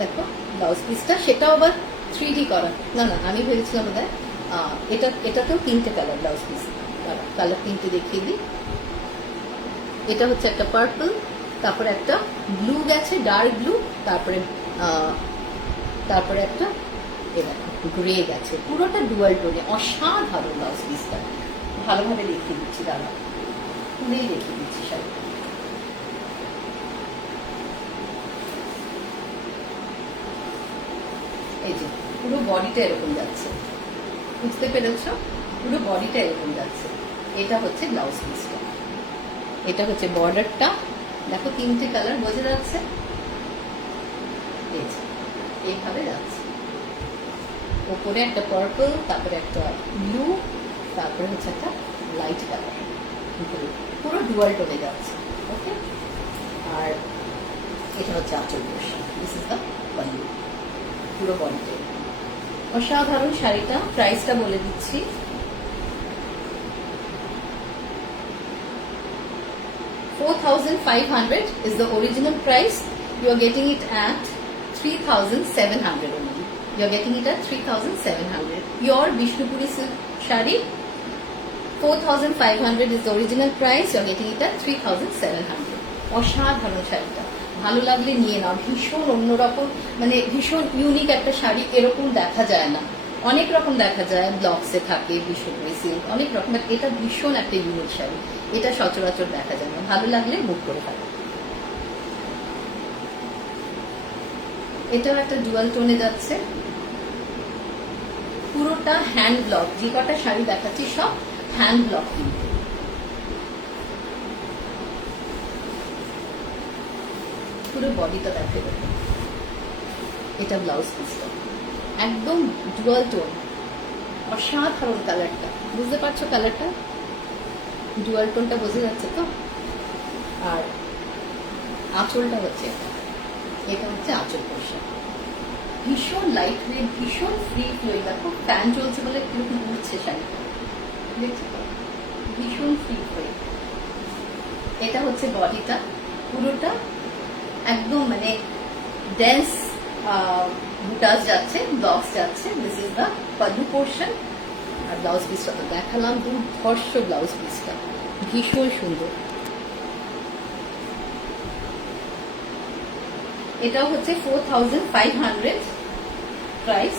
দেখো ব্লাউজ পিসটা, সেটাও আবার 3D করা। না না, আমি ভেবেছিলাম বোধ হয় এটাতেও তিনটে কালার ব্লাউজ পিস, কালার তিনটে দেখিয়ে দিই। এটা হচ্ছে একটা পার্পল, তারপরে একটা ব্লু গেছে, ডার্ক ব্লু, তারপরে একটা গ্রে গেছে, পুরোটা ডুয়াল টোনে। অসাধারণ ব্লাউজ পিসটা, ভালোভাবে দেখিয়ে দিচ্ছি, দাদা খুলেই দেখিয়ে দিচ্ছি শাড়ি। এই যে পুরো বডিটা এরকম যাচ্ছে, বুঝতে পেরেছ? পুরো বডিটা এরকম যাচ্ছে। এটা হচ্ছে ব্লাউজ পিসটা, এটা হচ্ছে বর্ডারটা। দেখো তিনটে কালার বোঝা যাচ্ছে, এইভাবে যাচ্ছে। ওপরে একটা পার্পল, তারপরে একটা ব্লু, তারপরে হচ্ছে একটা লাইট কালার, পুরো ডুয়াল টোনে যাচ্ছে। ওকে, আর এটা হচ্ছে আঁচল portion, this is the pallu, পুরো বডিতে। অসাধারণ শাড়িটা। প্রাইসটা বলে দিচ্ছি, 4500 is the original price. You are getting it at 3700 only. You are getting it at 3700. Pure Bishnupuri silk shari, 4500 is the original price. You are getting it at 3700. অসাধারণ শাড়িটা, ভালো লাগলে নিয়ে নাও। ভীষণ অন্যরকম, মানে ভীষণ ইউনিক একটা শাড়ি, এরকম দেখা যায় না। অনেক রকম দেখা যায়, ব্লকসে থাকে বিষ্ণুপুরি সিল্ক, অনেক রকম, বাট এটা ভীষণ একটা ইউনিক শাড়ি, এটা সচরাচর দেখা যায় না। ভালো লাগলে বুক করে ফেলো। এটাও একটা ডুয়াল টোনে যাচ্ছে, পুরোটা হ্যান্ড ব্লক। যে কটা শাড়ি দেখাচ্ছি সব হ্যান্ড ব্লক কিন্তু। পুরো বডিটা দেখে দেবে। এটা ব্লাউজ পিসটা একদম ডুয়াল টোন, অসাধারণ কালারটা, বুঝতে পারছো? কালারটা ডুয়াল টোনটা বোঝা যাচ্ছে তো? আর আঁচলটা হচ্ছে এটা হচ্ছে আঁচল পোর্শন। ভীষণ লাইট ওয়েট, ভীষণ ফ্রি ফ্লোয়িং। দেখো ফ্যান চলছে বলে কিরকম উঠছে শাড়িটা, দেখছো তো? ভীষণ ফ্রি ফ্লোয়িং। এটা হচ্ছে বডিটা, পুরোটা একদম মানে ডেন্স বুটাস যাচ্ছে, ব্লাউজ যাচ্ছে। This is the pallu portion. আর ব্লাউজ পিসটা তো দেখালাম, দুর্ধর্ষ ব্লাউজ পিসটা, ভীষণ সুন্দর। এটাও হচ্ছে 4500 প্রাইস।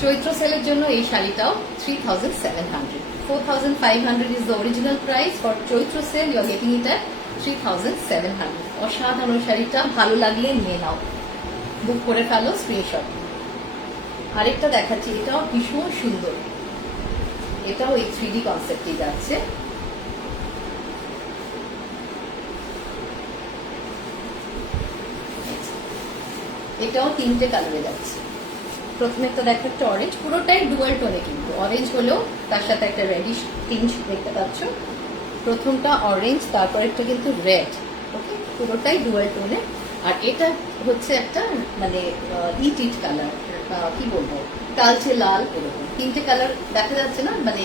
চৈত্র সেলের জন্য এই শাড়িটাও 3700। 4500 is the original price. For Chaitra sale you are getting it at 3700। অসাধারণ শাড়িটা, ভালো লাগলে নিয়ে নাও, বুক করে ফেলো, স্ক্রিনশট। আরেকটা দেখাচ্ছি, এটাও ভীষণ সুন্দর। এটাও এই 3D কনসেপ্টে যাচ্ছে। এটাও 3টে কালারে যাচ্ছে। প্রথমে একটা দেখো একটা অরেঞ্জ, পুরোটাই ডুয়াল টোনে, কিন্তু অরেঞ্জ হলেও তার সাথে একটা রেডিশ টিঞ্জ দেখতে পাচ্ছ। প্রথমটা অরেঞ্জ, তারপরেরটা কিন্তু রেড। ওকে, পুরোটাই ডুয়াল টোনে। আর এটা হচ্ছে একটা মানে ইট কালার, কি বলবো, কালচে লাল, এরকম 3টে কালার দেখা যাচ্ছে না, মানে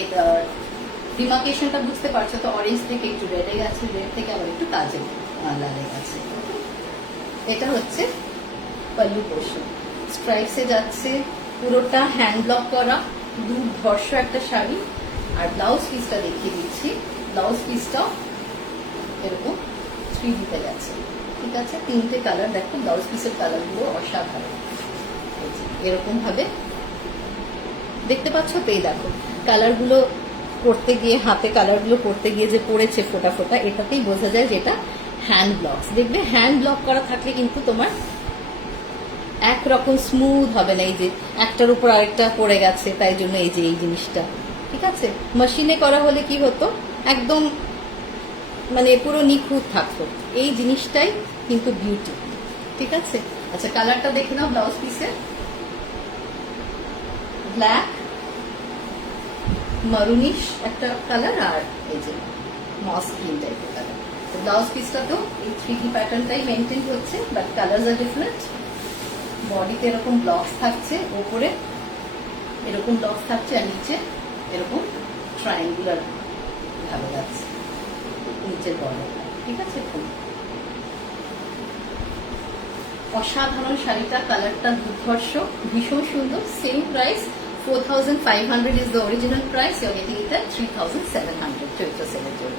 ডিমার্কেশনটা বুঝতে পারছো তো? অরেঞ্জ থেকে একটু রেডে গেছে, রেড থেকে আবার একটু কালচে লালে গেছে। এটা হচ্ছে পাল্লু পোর্শন, স্ট্রাইপসে যাচ্ছে, পুরোটা হ্যান্ড ব্লক করা, দুর্ধর্ষ একটা শাড়ি। আর ব্লাউজ পিসটা দেখিয়ে দিচ্ছি, ব্লাউজ পিসটাও এরকম 3Dতে যাচ্ছে। ঠিক আছে, 3টে কালার দেখো, ব্লাউজ পিসের কালারগুলো অসাধারণ। এরকম ভাবে দেখতে পাচ্ছ তো? এই দেখো কালারগুলো করতে গিয়ে, হাতে কালারগুলো করতে গিয়ে যে পড়েছে ফোটা ফোটা, এটাতেই বোঝা যায় যে এটা হ্যান্ড ব্লক। দেখবে হ্যান্ড ব্লক করা থাকলে কিন্তু তোমার একরকম স্মুথ হবে না, এই যে একটার উপর আরেকটা পড়ে গেছে, তাই জন্য এই যে এই জিনিসটা। ঠিক আছে, মেশিনে করা হলে কি হতো, একদম মানে পুরো নিখুঁত থাকতো। এই জিনিসটাই কিন্তু বিউটি। ঠিক আছে, আচ্ছা কালারটা দেখে নাও। ব্লাউজ পিসে ব্ল্যাক, মারুনিশ একটা কালার, আর এই যে মস গ্রিন টাইপের কালার। ব্লাউজ পিসটা তো এই 3D প্যাটার্নটাই মেনটেন হচ্ছে, বাট কালার্স আর ডিফারেন্ট। বডিতে এরকম ব্লকস থাকছে, ওপরে এরকম ব্লকস থাকছে, আর নিচে এরকম ট্রায়াঙ্গুলার ভাবে যাচ্ছে নিচের বর্ডার। ঠিক আছে, অসাধারণ শাড়িটা, কালারটা দুর্ধর্ষ, ভীষণ সুন্দর। Same price 4500 is the original price. You are getting it at 3700 চৈত্র সেলের জন্য।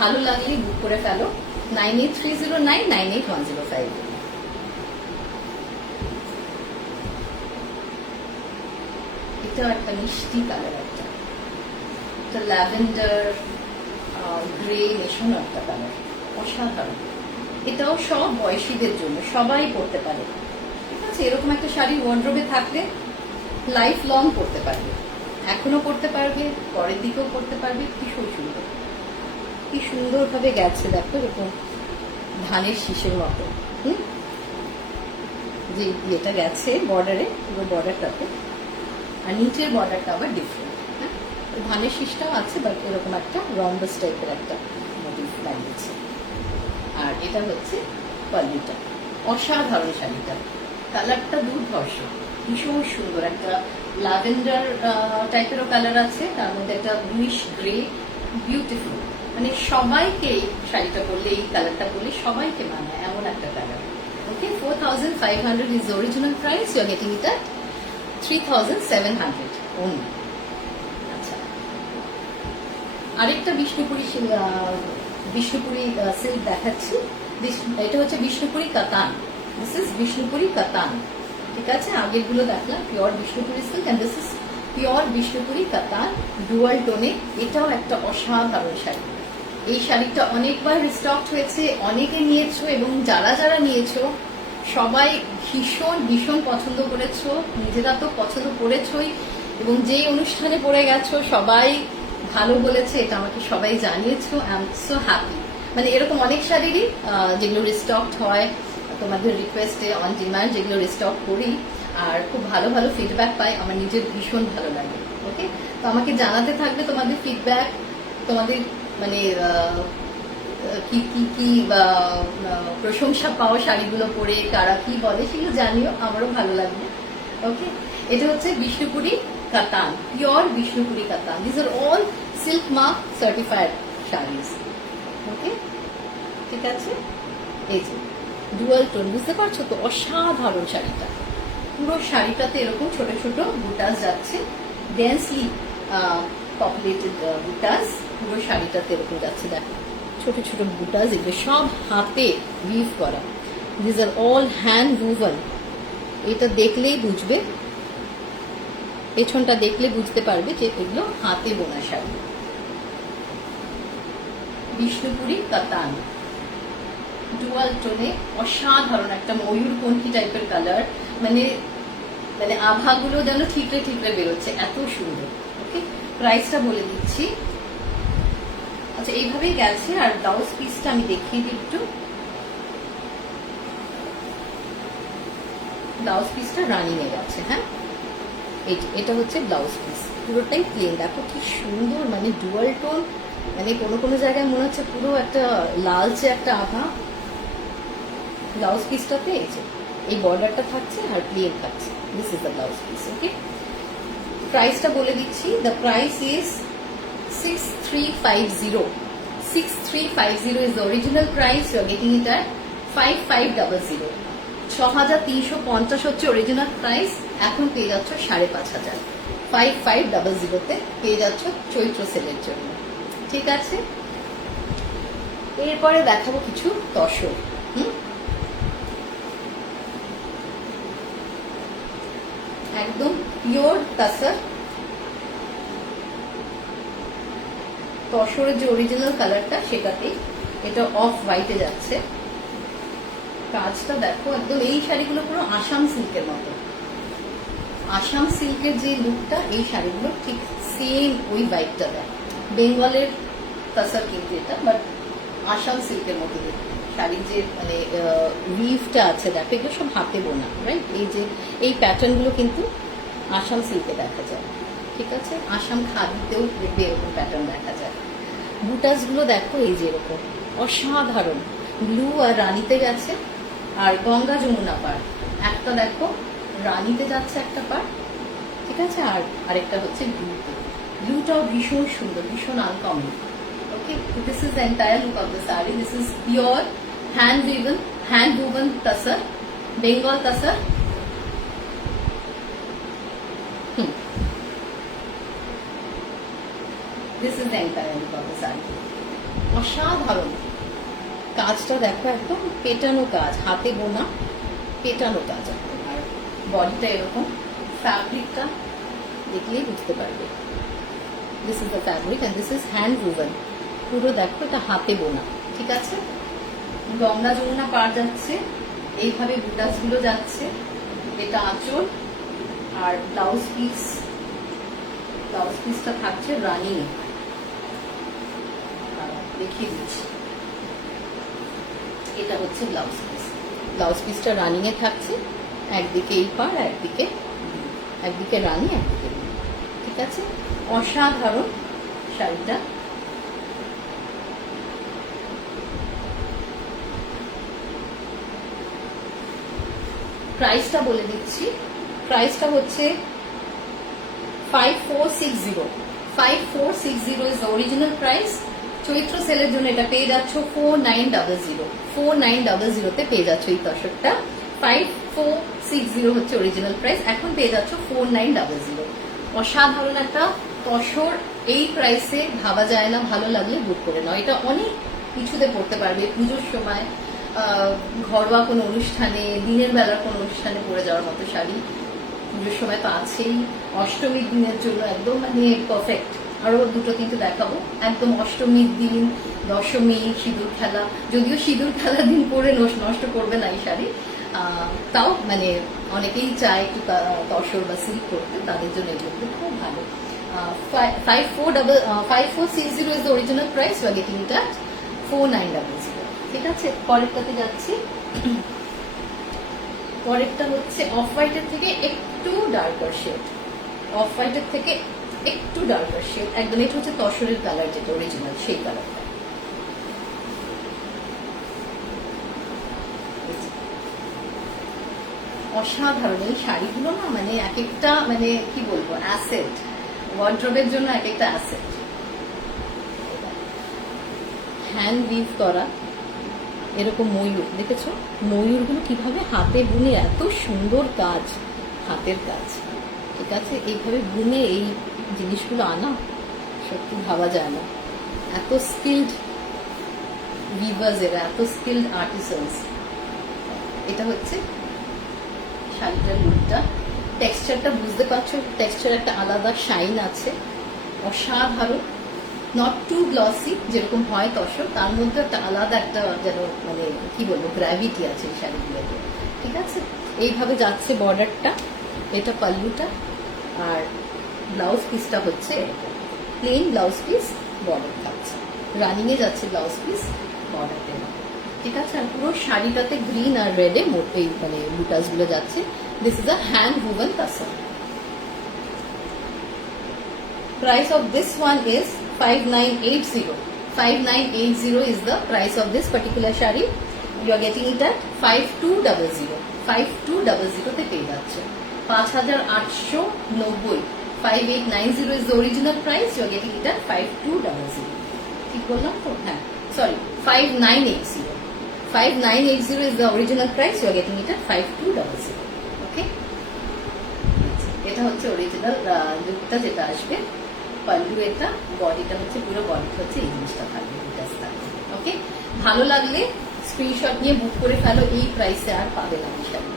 ভালো লাগলে বুক করে ফেলো, 9830998105। এটাও একটা মিষ্টি কালার, একটা ল্যাভেন্ডার গ্রে মেশানো একটা কালার, অসাধারণ। এটাও সব বয়সীদের জন্য, সবাই পরতে পারে। ঠিক আছে, এরকম একটা শাড়ি ওয়ার্ড্রোবে থাকলে লাইফ লং পরতে পারবে, এখনো পরতে পারবে, পরের দিকেও পরতে পারবে। ভীষণ সুন্দর, কি সুন্দর ভাবে গেছে দেখো, এরকম ধানের শীষের মতো। যে ইয়েটা গেছে বর্ডারে, পুরো বর্ডারটাতে, আর নিচের বর্ডারটা আবার ডিফারেন্ট। হ্যাঁ, ধানের শীষটাও আছে, বাট এরকম একটা রম্বাস টাইপের একটা মোটিভ লাগিয়েছে। আর এটা হচ্ছে পাল্লুটা, অসাধারণ শাড়িটা, কালারটা দুর্ধর্ষ, ভীষণ সুন্দর। একটা ল্যাভেন্ডার টাইপেরও কালার আছে, তার মধ্যে একটা ব্লুইশ গ্রে, বিউটিফুল। মানে সবাইকে শাড়িটা পরলে, এই কালারটা পরলে সবাইকে মানায়, এমন একটা colour. Okay, 4500 is the original price. You are getting it at 3700 only. আচ্ছা, আরেকটা বিষ্ণুপুরি সিল্ক দেখাচ্ছি। এটা হচ্ছে বিষ্ণুপুরি কাতান। দিস ইজ বিষ্ণুপুরি কাতান। ঠিক আছে, আগের গুলো দেখলাম pure Bishnupuri silk, and this is pure Bishnupuri katan, dual টোনে। এটাও একটা অসাধারণ শাড়ি। এই শাড়িটা অনেকবার রিস্টক হয়েছে, অনেকে নিয়েছো, এবং যারা যারা নিয়েছো সবাই ভীষণ ভীষণ পছন্দ করেছো, নিজেরা তো পছন্দ করেছোই, এবং যেই অনুষ্ঠানে পড়ে গেছো সবাই ভালো বলেছে, এটা আমাকে সবাই জানিয়েছো। I am so happy. মানে এরকম অনেক শাড়িরই যেগুলো রিস্টকড হয়, তোমাদের রিকোয়েস্টে অন ডিমান্ড যেগুলো রিস্টক করি, আর খুব ভালো ভালো ফিডব্যাক পাই, আমার নিজের ভীষণ ভালো লাগে। ওকে, তো আমাকে জানাতে থাকবে তোমাদের ফিডব্যাক, তোমাদের মানে কি কি কি প্রশংসা পাও শাড়িগুলো পরে, কারা কি বলে সেগুলো জানিও, আমারও ভালো লাগবে। ওকে, এটা হচ্ছে বিষ্ণুপুরি কাতান, pure Bishnupuri katan. This are all silk mark certified saris. Okay, ঠিক আছে। এই যে ডুয়াল টোন, বুঝতে পারছো তো, অসাধারণ শাড়িটা। পুরো শাড়িটাতে এরকম ছোট ছোট বুটাস যাচ্ছে, ডেন্সলি পপুলেটেড বুটাস, পুরো শাড়িটাতে এরকম যাচ্ছে। দেখো ছোট ছোট বুটাস, এগুলো সব হাতে উইভ করা। This are all hand woven. এটা দেখলেই বুঝবে, পেছনটা দেখলে বুঝতে পারবে যে এগুলো হাতে বোনা শাড়ি। বিষ্ণুপুরি কাতান, ডুয়াল টোনে, অসাধারণ একটা ময়ূরকণ্ঠী টাইপের কালার, মানে মানে আভাগুলো যেন ঠিকরে ঠিকরে বেরোচ্ছে, এত সুন্দর। ওকে, প্রাইসটা বলে দিচ্ছি। আচ্ছা, এইভাবেই গেছে। আর ব্লাউজ পিসটা আমি দেখিয়ে দিই একটু। ব্লাউজ পিসটা রানিং এ গেছে। হ্যাঁ, এটা হচ্ছে ব্লাউজ পিস, পুরোটাই প্লেন। দেখো কি সুন্দর, মানে ডুয়াল টোন, মানে কোনো কোনো জায়গায় মনে হচ্ছে পুরো একটা লালচে একটা আভা। ব্লাউজ পিসটা পেয়েছে, এই বর্ডারটা থাকছে আর প্লেন থাকছে। This is the blouse piece. Okay, প্রাইসটা বলে দিচ্ছি। The price is 6350. 6350 is the original price. You are getting it at 5500. 6350 হচ্ছে অরিজিনাল প্রাইস, এখন পেয়ে যাচ্ছ 5500। 5500 তে পেয়ে যাচ্ছ চৈত্র সেলের জন্য। ঠিক আছে, এরপরে দেখাবো কিছু তসর। একদম পিওর তাসার। তসরের যে অরিজিনাল কালারটা সেটাতে, এটা অফ হোয়াইটে যাচ্ছে। কাজটা দেখো, একদম এই শাড়িগুলো পুরো আসাম সিল্কের মতো। আসাম সিল্কের যে লুকটা, এই শাড়িগুলো ঠিক সেম ওই ভাইবটা দেয়। বেঙ্গলের তাসার কিন্তু এটা, বাট আসাম সিল্কের মতো দেখতে। শাড়ির যে মানে উইভটা আছে দেখো, এগুলো সব হাতে বোনা, রাইট? এই যে এই প্যাটার্নগুলো কিন্তু আসাম সিল্কে দেখা যায়। ঠিক আছে, আসাম খাদিতেও দেখবে এরকম প্যাটার্ন দেখা যায়। বুটাসগুলো দেখো, এই যে এরকম অসাধারণ ব্লু আর রানিতে গেছে। আর গঙ্গা যমুনা পাড়, একটা দেখো রানিতে যাচ্ছে একটা পাড়, ঠিক আছে, আর আরেকটা হচ্ছে ব্লুতে। ব্লুটাও ভীষণ সুন্দর, ভীষণ uncommon. Okay, this is the entire look of the sari. This is pure hand woven তাসার, Bengal তাসার। This is the entire look of the sari. অসাধারণ কাজটা দেখো, একদম পেটানো কাজ, হাতে বোনা পেটানো কাজ। আর বডিটা এরকম, ফ্যাব্রিকটা দেখলেই বুঝতে পারবে। This is the fabric and this is hand woven। পুরো দেখো, এটা হাতে বোনা। ঠিক আছে, গঙ্গা যমুনা পার যাচ্ছে, এইভাবে বুটাস গুলো যাচ্ছে। এটা আঁচল আর ব্লাউজ পিসটা থাকছে রানি। দেখিয়ে দিচ্ছি, এটা হচ্ছে ব্লাউজ পিস। ব্লাউজ পিসটা রানিং এ থাকছে, একদিকে এই পার, একদিকে রানি, একদিকে। ঠিক আছে, অসাধারণ শাড়িটা। প্রাইসটা বলে দিচ্ছি। প্রাইসটা হচ্ছে 5460। 5460 ইজ দ্য অরিজিনাল প্রাইস। চৈত্র সেলের জন্য এটা পেয়ে যাচ্ছ 4900। 4900 তে পেয়ে যাচ্ছ এই তসরটা। 5460 হচ্ছে অরিজিনাল প্রাইস, এখন পেয়ে যাচ্ছ 4900। অসাধারণ একটা তসর, এই প্রাইসে ভাবা যায় না। ভালো লাগলে বুক করে নাও। এটা অনেক কিছুতে পড়তে পারবে, পুজোর সময়, ঘরোয়া কোনো অনুষ্ঠানে, দিনের বেলার কোনো অনুষ্ঠানে পরে যাওয়ার মতো শাড়ি। পুজোর সময় তো আছেই, অষ্টমীর দিনের জন্য একদম মানে পারফেক্ট। আরো দুটো তিনটে দেখাবো। একদম অষ্টমীর দিন, দশমী, সিঁদুর খেলা, যদিও সিঁদুর খেলার দিন পরে নষ্ট করবে না এই শাড়ি, তাও মানে অনেকেই চায় একটু তসর বা সিল্ক করতে, তাদের জন্য এগুলো খুব ভালো। 5460 is the original price. You are getting it at 4900. ঠিক আছে, পরেরটাতে যাচ্ছি। পরেরটা হচ্ছে অফ হোয়াইটের থেকে একটু ডার্কার শেড। অফ হোয়াইটের থেকে একটু ডার্কার শেড একদম। এটা হচ্ছে তসরের কালার, যেটা অরিজিনাল সেই কালারটা। অসাধারণ এই শাড়িগুলো না, মানে এক একটা মানে কি বলবো অ্যাসেট, ওয়ার্ড্রোবের জন্য এক একটা অ্যাসেট। হ্যান্ড উইভ করা এরকম ময়ূর দেখেছো, ময়ূরগুলো কিভাবে হাতে বুনে, এত সুন্দর কাজ, হাতের কাজ। ঠিক আছে, এইভাবে বুনে এই জিনিসগুলো আনা সত্যি ভাবা যায় না। এত স্কিল্ড উইভার্স এরা, এত স্কিল্ড আর্টিসানস। এটা হচ্ছে শাড়িটার লুকটা। টেক্সচারটা বুঝতে পারছো, টেক্সচার একটা আলাদা শাইন আছে, অসাধারণ। নট টু গ্লসি যেরকম হয় তসর, তার মধ্যে একটা আলাদা একটা যেন মানে কি বলবো গ্র্যাভিটি আছে এই শাড়িগুলোতে। ঠিক আছে, এইভাবে যাচ্ছে বর্ডারটা, এটা পাল্লুটা, আর ব্লাউজ পিসটা হচ্ছে প্লেন ব্লাউজ পিস, বর্ডার থাকছে, রানিং এ যাচ্ছে ব্লাউজ পিস বর্ডারতে। ঠিক আছে, আর পুরো শাড়িটাতে গ্রিন আর রেডে মোটে মানে বুটাস গুলো যাচ্ছে। This is a hand woven tassel. Price of this one is 5980. 5980 is the price of this particular shari. You are getting it at 5200. 5200 তে পেয়ে যাচ্ছে 5890. 5890 is the original price. You are getting it at 5200. ঠিক বললাম তো? হ্যাঁ, sorry 5980. 5980 is the original price. You are getting it at 5200. Okay? এটা হচ্ছে original লুকটা যেটা আসবে। পাল্লু এটা, বডিটা হচ্ছে পুরো বডিটা হচ্ছে এই জিনিসটা থাকবে, ওকে। ভালো লাগলে স্ক্রিনশট নিয়ে বুক করে ফেলো, এই প্রাইসে আর পাবে না এই শাড়ি।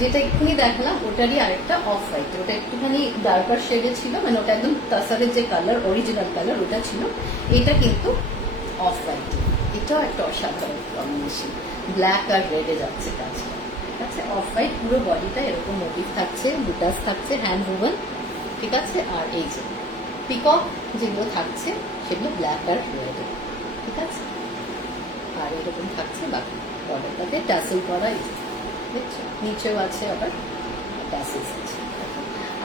যেটা এক্ষুনি দেখালাম ওটারই আরেকটা অফ হোয়াইট, ওটা একটুখানি ডার্কার শেডে ছিল, মানে ওটা একদম তাসারের যে কালার অরিজিনাল কালার ওটা ছিল, এটা কিন্তু অফ হোয়াইট। এটাও একটা অসাধারণ কম্বিনেশন, ব্ল্যাক আর রেডে যাচ্ছে কাজটা। ঠিক আছে, অফ হোয়াইট পুরো বডিটা এরকম মোটিভ থাকছে, বুটাস থাকছে, হ্যান্ড ওভেন। ঠিক আছে, আর এই যে পিকক যেগুলো থাকছে সেগুলো ব্ল্যাক আর রেডে। ঠিক আছে, আর এরকম থাকছে বাকি বর্ডারটাতে টাসেল করা, দেখছো নিচেও আছে আবার টাসেলস আছে।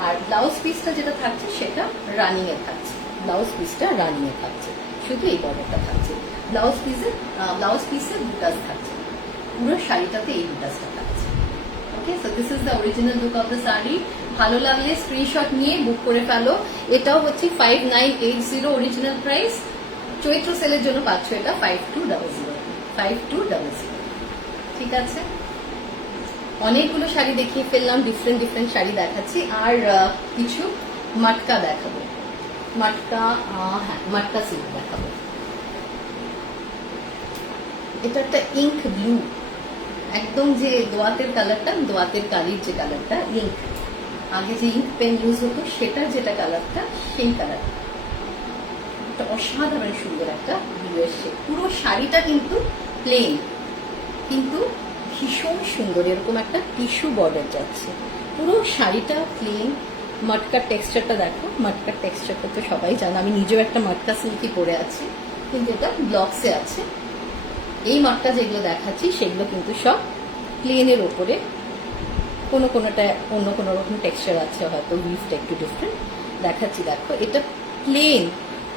আর ব্লাউজ পিসটা যেটা থাকছে সেটা রানিং এ থাকছে, ব্লাউজ পিসটা রানিং এ থাকছে, শুধু এই বর্ডারটা থাকছে। ব্লাউজ পিসে বুটাস থাকছে, পুরো শাড়িটাতে এই বুটাসটা থাকছে। Okay, so this is the original look of the sari. ভালো লাগলে স্ক্রিনশট নিয়ে বুক করে ফেলো। এটাও হচ্ছে 5980 অরিজিনাল প্রাইস। চৈত্র সেলের জন্য পাচ্ছ এটা 5200। 5200। ঠিক আছে, অনেকগুলো শাড়ি দেখিয়ে ফেললাম, ডিফারেন্ট শাড়ি দেখাচ্ছি, আর কিছু মাটকা দেখাবো। মাটকা সিল্ক দেখাবো। এটা একটা ইঙ্ক ব্লু, একদম যে দোয়াতের কালারটা, দোয়াতের কালির যে কালারটা, ইঙ্ক, আগে যে ইঙ্ক পেন ইউজ হতো সেটার যেটা কালারটা, সেই কালার। একটা অসাধারণ সুন্দর একটা ব্লু এসছে। পুরো শাড়িটা কিন্তু প্লেন, কিন্তু ভীষণ সুন্দর, এরকম একটা টিস্যু বর্ডার যাচ্ছে। পুরো শাড়িটা প্লেন। মটকার টেক্সচারটা দেখো, মটকার টেক্সচারটা তো সবাই জানো, আমি নিজেও একটা মটকা সিল্কি পরে আছি, কিন্তু এটা ব্লকসে আছে। এই মটকা যেগুলো দেখাচ্ছি সেগুলো কিন্তু সব প্লেনের ওপরে, কোনোটা অন্য কোনো রকম টেক্সচার আছে, হয়তো উইভটা একটু ডিফারেন্ট দেখাচ্ছি। দেখো এটা plain,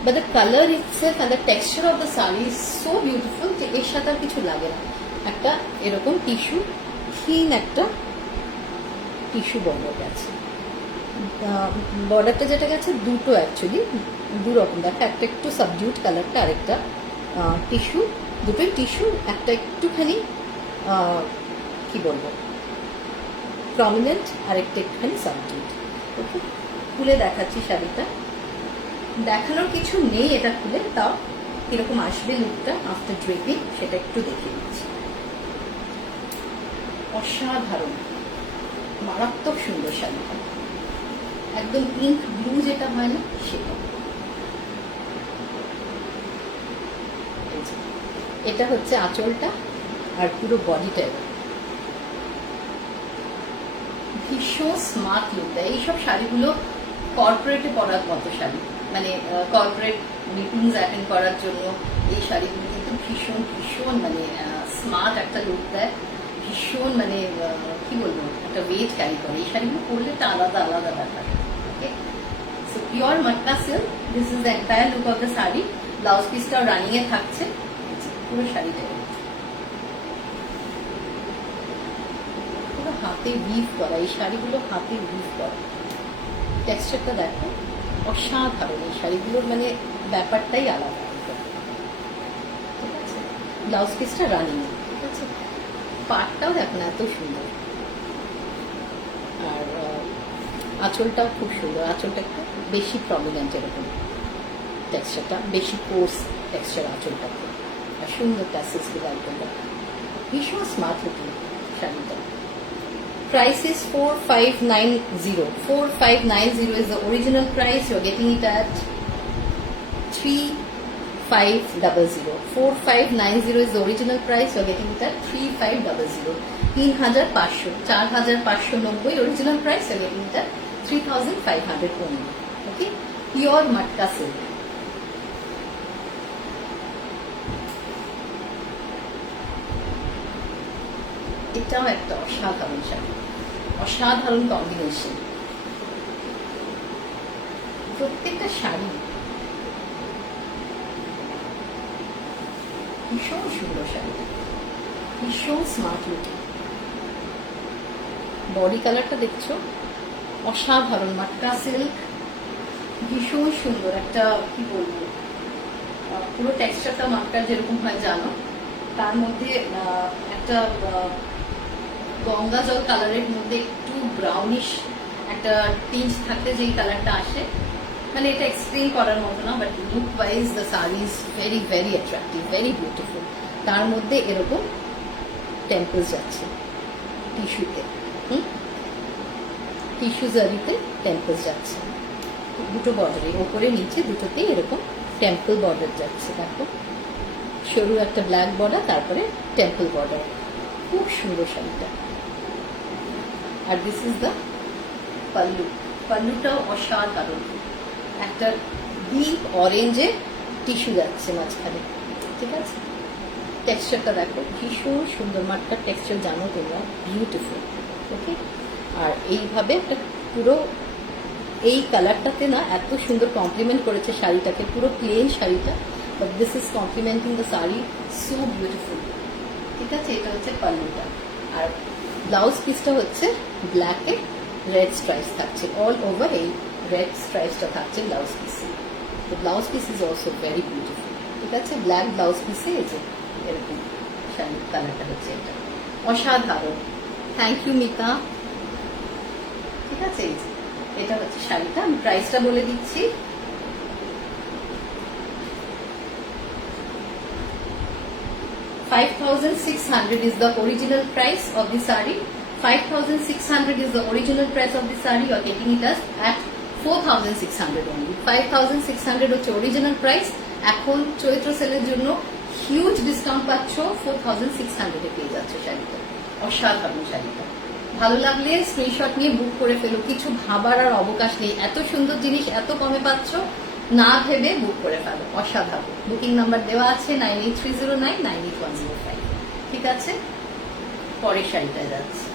but the colour itself and the texture of the sari is so beautiful যে এর সাথে আর কিছু লাগে না। একটা এরকম টিস্যু, থিন একটা টিস্যু বর্ডার গেছে। বর্ডারটা যেটা গেছে দুটো, অ্যাকচুয়ালি দু রকম, দেখো একটা একটু সাবডিউট কালারটা, আরেকটা টিস্যু, দুটোই টিস্যু, একটা একটুখানি কি বলবো প্রমিনেন্ট, আরেকটা একটুখানি সাবডিউট। ওকে, খুলে দেখাচ্ছি শাড়িটা, দেখানোর কিছু নেই এটা খুলে, তাও কিরকম আসবে লুকটা আফটার ড্রেপিং সেটা একটু দেখিয়ে দিচ্ছি। অসাধারণ, মারাত্মক সুন্দর শাড়িটা, একদম ইঙ্ক ব্লু যেটা হয় না সেটা। এটা হচ্ছে আঁচলটা, আর পুরো বডিটা ভীষণ স্মার্ট লুক দেয়। এইসব শাড়িগুলো কর্পোরেটে পরার মতো শাড়ি, মানে কর্পোরেট মিটিংস অ্যাটেন্ড করার জন্য এই শাড়িগুলো কিন্তু ভীষণ মানে স্মার্ট একটা লুক দেয়, ভীষণ মানে কি বলবো একটা ওয়েট ক্যারি করে। এই শাড়িগুলো পরলে একটা আলাদা ব্যাপার। Okay, so pure matka silk, this is the entire look of the sari. Blouse পিসটাও রানিং এ থাকছে, পুরো শাড়িটা পুরো হাতে উইভ করা, এই শাড়িগুলো হাতে উইভ করা। টেক্সচারটা দেখো, অসাধারণ। এই শাড়িগুলোর মানে ব্যাপারটাই আলাদা। ঠিক আছে, ব্লাউজ পিসটা রানিং, ঠিক আছে, পাটটাও দেখো না এত সুন্দর, আর আঁচলটাও খুব সুন্দর। আঁচলটা একটু বেশি প্রমিনেন্ট, এরকম টেক্সচারটা বেশি কোর্স টেক্সচার আঁচলটাতে, আর সুন্দর ট্যাসেলসগুলো একদম ভীষণ স্মার্ট লুকিং শাড়িটা। Price is 4590. 4590 is the original price. You're getting it at 3500. 4590 is the original price. You're getting it at 3500. 3500, 4590 original price. You're getting it at 3500 only. Okay, pure matka silk. এটাও একটা অসাধারণ শাড়ি, অসাধারণ combination. প্রত্যেকটা শাড়ি ভীষণ সুন্দর, শাড়ি ভীষণ smart looking. Body কালারটা দেখছো, অসাধারণ মাটকা সিল্ক, ভীষণ সুন্দর একটা, কি বলবো, পুরো টেক্সচারটা মাটকার যেরকম হয় জানো, তার মধ্যে একটা গঙ্গা জল কালারের মধ্যে একটু ব্রাউনিশ একটা টিঞ্জ থাকলে যেই কালারটা আসে, মানে এটা এক্সপ্লেন করার মতো না, but look wise the sari is very very attractive, very beautiful. তার মধ্যে এরকম টেম্পলস যাচ্ছে টিস্যুতে, টিস্যু জারিতে টেম্পলস যাচ্ছে, দুটো বর্ডারে, ওপরে নিচে দুটোতেই এরকম টেম্পল বর্ডার যাচ্ছে। দেখো, সরু একটা ব্ল্যাক বর্ডার, তারপরে টেম্পল বর্ডার, খুব সুন্দর শাড়িটা। আর দিস ইজ দ্য পাল্লু, পাল্লুটাও অসাধারণ, একটা ডিপ অরেঞ্জে টিস্যু যাচ্ছে মাঝখানে, ঠিক আছে। টেক্সচারটা দেখো, ভীষণ সুন্দর, মাটকার টেক্সচার জানো তোমরা, বিউটিফুল। ওকে, আর এইভাবে একটা পুরো এই কালারটাতে না এত সুন্দর কমপ্লিমেন্ট করেছে শাড়িটাকে, পুরো প্লেন শাড়িটা, but this is complementing the sari so beautiful. ঠিক আছে, এটা হচ্ছে পাল্লুটা, আর ব্লাউজ পিসটা হচ্ছে ব্ল্যাকে রেড স্ট্রাইপস থাকছে, অল ওভার এই রেড স্ট্রাইপসটা থাকছে ব্লাউজ পিসে। তো blouse piece is also very beautiful. ঠিক আছে, ব্ল্যাক ব্লাউজ পিসে এই যে এরকম শাড়ির কালারটা হচ্ছে, এটা অসাধারণ। Thank you Mita. ঠিক আছে, এই যে এটা হচ্ছে শাড়িটা, আমি প্রাইসটা বলে দিচ্ছি। $5,600 is the original price of the saree. 5,600 is the original price of the saree. You are getting it as at 4,600 only. 5,600 হচ্ছে অরিজিনাল প্রাইস, এখন চৈত্র সেলের জন্য হিউজ ডিসকাউন্ট পাচ্ছ, 4,600 এ পেয়ে যাচ্ছে শাড়িটা, অসাধারণ শাড়িটা। ভালো লাগলে স্ক্রিনশট নিয়ে বুক করে ফেলো, কিছু ভাবার আর অবকাশ নেই, এত সুন্দর জিনিস এত কমে পাচ্ছ, না ভেবে বুক করে ফেলো, অসাধারণ। বুকিং নাম্বার দেওয়া আছে 9830998105। ঠিক আছে, পরের শাড়িটা যাচ্ছে।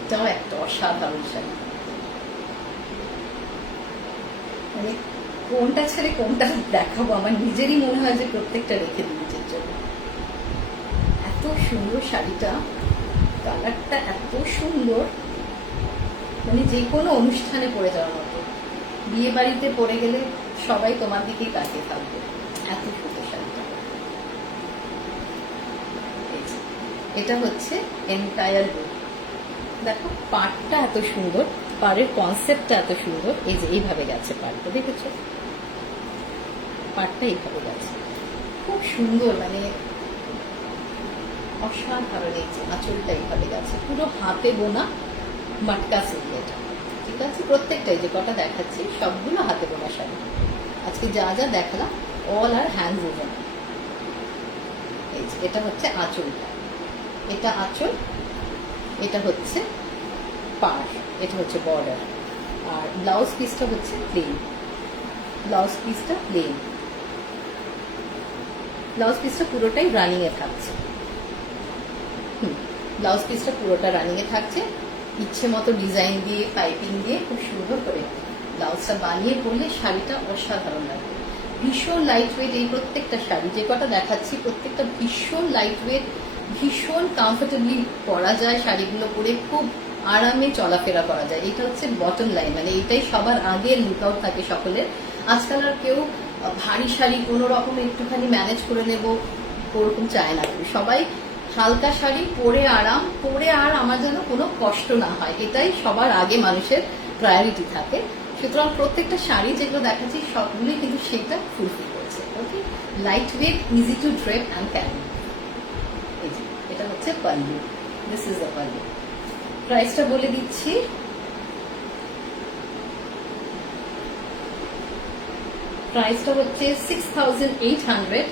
এটাও একটা অসাধারণ শাড়ি, মানে কোনটা ছেড়ে কোনটা দেখাবো, আমার নিজেরই মনে হয় যে প্রত্যেকটা রেখে দিই নিজের জন্য। এত সুন্দর শাড়িটা, কালারটা এত সুন্দর, মানে যে কোনো অনুষ্ঠানে পরে যাওয়ার মতো, বিয়ে বাড়িতে পরে গেলে সবাই তোমার দিকেই তাকিয়ে থাকবে, এত সুন্দর শাড়িটা। এটা হচ্ছে এন্টায়ার লুক, দেখো পাড়টা এত সুন্দর, পাড়ের কনসেপ্টটা এত সুন্দর, এই যে এইভাবে গেছে পাড়টা, দেখেছো পাড়টা এইভাবে গেছে, খুব সুন্দর, মানে অসাধারণ। এই যে আঁচলটা এইভাবে গেছে, পুরো হাতে বোনা মাটকা সিল্ক এটা। ঠিক আছে, প্রত্যেকটাই যে কটা দেখাচ্ছি সবগুলো হাতে বোনা শাড়ি, আজকে যা যা দেখালাম অল আর হ্যান্ড ওভেন। এই যে এটা হচ্ছে আঁচলটা, এটা আঁচল, এটা হচ্ছে পাড়, এটা হচ্ছে বর্ডার, আর ব্লাউজ পিসটা হচ্ছে প্লেন, ব্লাউজ পিসটা প্লেন, ব্লাউজ পিসটা পুরোটাই রানিং এ থাকছে। ব্লাউজ পিসটা পুরোটা রানিং এ থাকছে, ইচ্ছে মতো ডিজাইন দিয়ে পাইপিং দিয়ে খুব সুন্দর করে ব্লাউজটা বানিয়ে পরলে শাড়িটা অসাধারণ লাগবে। ভীষণ লাইট ওয়েট এই প্রত্যেকটা শাড়ি, যে কটা দেখাচ্ছি প্রত্যেকটা ভীষণ লাইট ওয়েট, ভীষণ কমফোর্টেবলি পরা যায় শাড়িগুলো পরে, খুব আরামে চলাফেরা করা যায়। এটা হচ্ছে বটম লাইন, মানে এটাই সবার আগে লুক আউট থাকে সকলের। আজকাল আর কেউ ভারী শাড়ি কোনো রকম একটুখানি ম্যানেজ করে নেব ওরকম চায় না, সবাই হালকা শাড়ি পরে আরাম, পরে আর আমার যেন কোনো কষ্ট না হয়, এটাই সবার আগে মানুষের প্রায়োরিটি থাকে। সুতরাং প্রত্যেকটা শাড়ি যেগুলো দেখাচ্ছি সবগুলোই কিন্তু সেটা ফুলফিল করছে। Okay, light weight, easy to drape and carry. এটা হচ্ছে pallu, this is the pallu. প্রাইসটা বলে দিচ্ছি, প্রাইসটা হচ্ছে 6,800.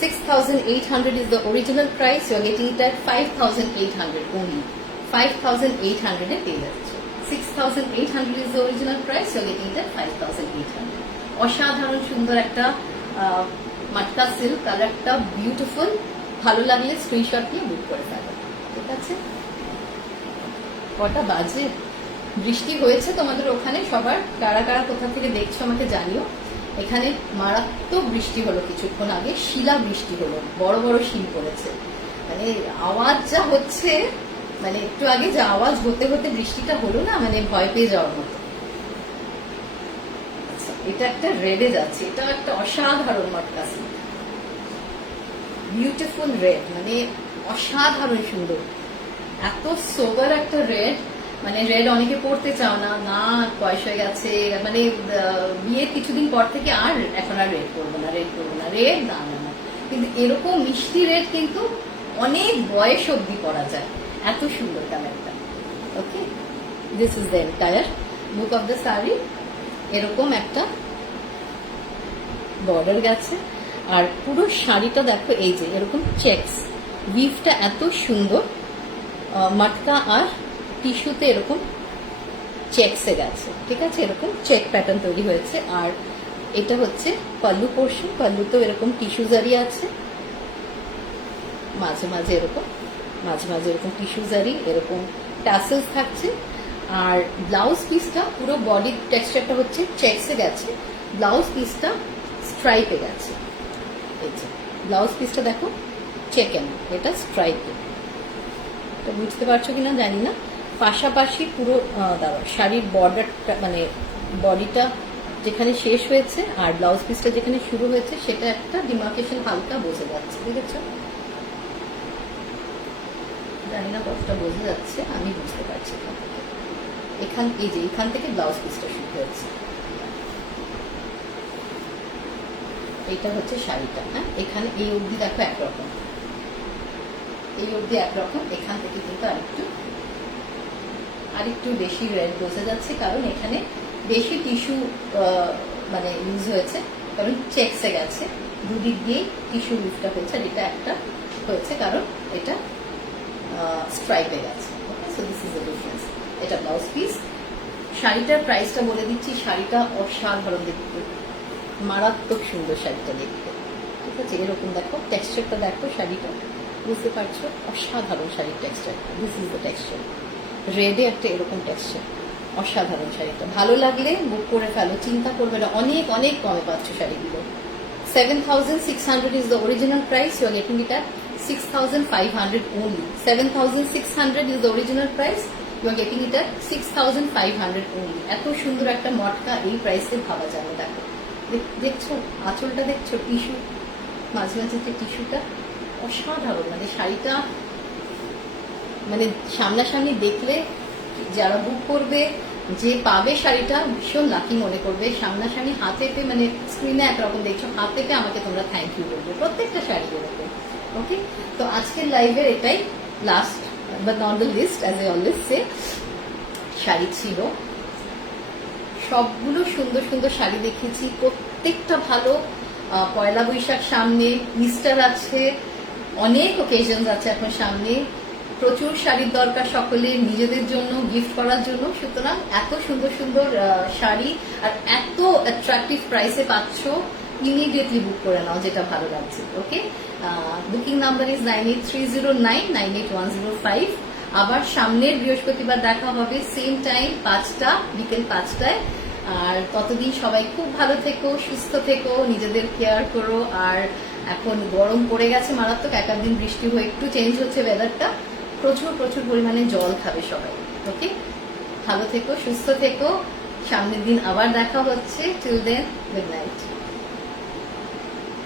6,800 is the original price. You are getting it at 5,800 only. 5,800 এ পেয়ে যাচ্ছে। 6,800 is the original price. You are getting it at 5,800. অসাধারণ সুন্দর একটা মাটকা সিল্ক, কালারটা বিউটিফুল। ভালো লাগলে স্ক্রিনশট নিয়ে বুক করে ফেলো। ঠিক আছে, কটা বাজে? বৃষ্টি হয়েছে তোমাদের ওখানে? সবার কারা কারা কোথা থেকে দেখছো আমাকে জানিও। এখানে মারাত্মক বৃষ্টি হলো কিছুক্ষণ আগে, শিলা বৃষ্টি হলো, বড় বড় শিল পড়েছে। মানে আওয়াজ যা হচ্ছে, মানে একটু আগে যা আওয়াজ হতে হতে বৃষ্টিটা হলো না, মানে ভয় পেয়ে যাওয়ার মতো। আচ্ছা, এটা একটা রেডে যাচ্ছে, এটা একটা অসাধারণ মটকা সিল্ক, বিউটিফুল রেড, মানে অসাধারণ সুন্দর, এত সোবার একটা রেড। মানে রেড অনেকে পড়তে চাও না, না বয়স হয়ে গেছে, মানে বিয়ের কিছুদিন পর থেকে আর এখন আর রেড করবো না, রেড করবো না, রেড না না না, কিন্তু এরকম মিষ্টি রেড কিন্তু অনেক বয়স অব্দি পরা যায়, এত সুন্দর কালারটা। Okay, this is the entire look of the sari. এরকম একটা বর্ডার গেছে, আর পুরো শাড়িটা দেখো এই যে এরকম চেকস, উইভটা এত সুন্দর, মাটকা আর টিস্যুতে এরকম চেকসে গেছে। ঠিক আছে, এরকম চেক প্যাটার্ন তৈরি হয়েছে। আর এটা হচ্ছে পাল্লু পোর্শন, পাল্লুতেও এরকম টিস্যু জারি আছে, মাঝে মাঝে এরকম, মাঝে মাঝে এরকম টিস্যু জারি, এরকম ট্যাসেলস থাকছে। আর ব্লাউজ পিসটা পুরো বডির টেক্সচারটা হচ্ছে চেকসে গেছে, ব্লাউজ পিসটা স্ট্রাইপে গেছে। এই যে ব্লাউজ পিসটা দেখো চেকেন, এটা স্ট্রাইপে, তো বুঝতে পারছো কিনা জানি না। পাশাপাশি পুরো দাঁড়াও, শাড়ির বর্ডারটা মানে বডিটা যেখানে শেষ হয়েছে আর ব্লাউজ পিসটা যেখানে শুরু হয়েছে সেটা একটা ডিমার্কেশন হালকা বোঝা যাচ্ছে, ঠিক আছে? জানি না কতটা বোঝা যাচ্ছে, আমি বুঝতে পারছি এখান এই যে এখান থেকে ব্লাউজ পিসটা শুরু হয়েছে। এইটা হচ্ছে শাড়িটা, হ্যাঁ, এখানে এই অবধি দেখো একরকম, এই অবধি একরকম, এখান থেকে কিন্তু আরেকটু বেশি রেড বোঝা যাচ্ছে, কারণ এখানে বেশি টিস্যু মানে ইউজ হয়েছে, কারণ চেকসে গেছে, দুদিক দিয়ে টিস্যু ইউজটা হয়েছে, আর এটা একটা হয়েছে কারণ এটা স্ট্রাইপে গেছে। Okay, so this is the difference. এটা ব্লাউজ পিস। শাড়িটার প্রাইসটা বলে দিচ্ছি, শাড়িটা অসাধারণ দেখতে, মারাত্মক সুন্দর শাড়িটা দেখতে। ঠিক আছে, এরকম দেখো টেক্সচারটা, দেখো শাড়িটা, বুঝতে পারছো? অসাধারণ শাড়ির texture, this is the texture, রেডে একটা এরকম টেক্সচার, অসাধারণ শাড়িটা। ভালো লাগলে বুক করে ফেলো, চিন্তা করবে না, অনেক অনেক কমে পাচ্ছ শাড়িগুলো। 7,600 is the original price. You are getting it at 6,500 only. 7,600 is the original price. You are getting it at 6,500 only. এত সুন্দর একটা মটকা এই প্রাইসে ভাবা যায় না। দেখো, দেখছো আঁচলটা, দেখছো টিস্যু, মাঝে মাঝে যে টিস্যুটা, অসাধারণ। মানে শাড়িটা মানে সামনাসামনি দেখলে যারা বুক করবে, যে পাবে শাড়িটা ভীষণ লাকি মনে করবে। সামনাসামনি হাতে পেয়ে, মানে স্ক্রিনে একরকম দেখছো, হাতে পেয়ে আমাকে তোমরা থ্যাংক ইউ বলবে, প্রত্যেকটা শাড়ি এরকম। ওকে, তো আজকের লাইভের এটাই last but not the list, as I always সে। শাড়ি ছিল সবগুলো সুন্দর সুন্দর শাড়ি দেখিয়েছি, প্রত্যেকটা ভালো। পয়লা বৈশাখ সামনে, ইস্টার আছে, অনেক ওকেশন আছে এখন সামনে, প্রচুর শাড়ির দরকার সকলে নিজেদের জন্য গিফট করার জন্য। সুতরাং এত সুন্দর সুন্দর শাড়ি আর এত অ্যাট্রাকটিভ প্রাইসে পাচ্ছ, ইমিডিয়েটলি বুক করে নাও যেটা ভালো লাগছে। ওকে, বুকিং নাম্বার ইজ 9830998105। আবার সামনের বৃহস্পতিবার দেখা হবে সেম টাইম 5টা, বিকেল 5টায়। আর ততদিন সবাই খুব ভালো থেকো, সুস্থ থেকো, নিজেদের কেয়ার করো। আর এখন গরম পড়ে গেছে মারাত্মক, এক দিন বৃষ্টি হয়ে একটু চেঞ্জ হচ্ছে ওয়েদারটা। প্রচুর প্রচুর পরিমাণে জল খাবে সবাই। ওকে, ভালো থেকো, সুস্থ থেকো, সামনের দিন আবার দেখা হচ্ছে। Till then, good night.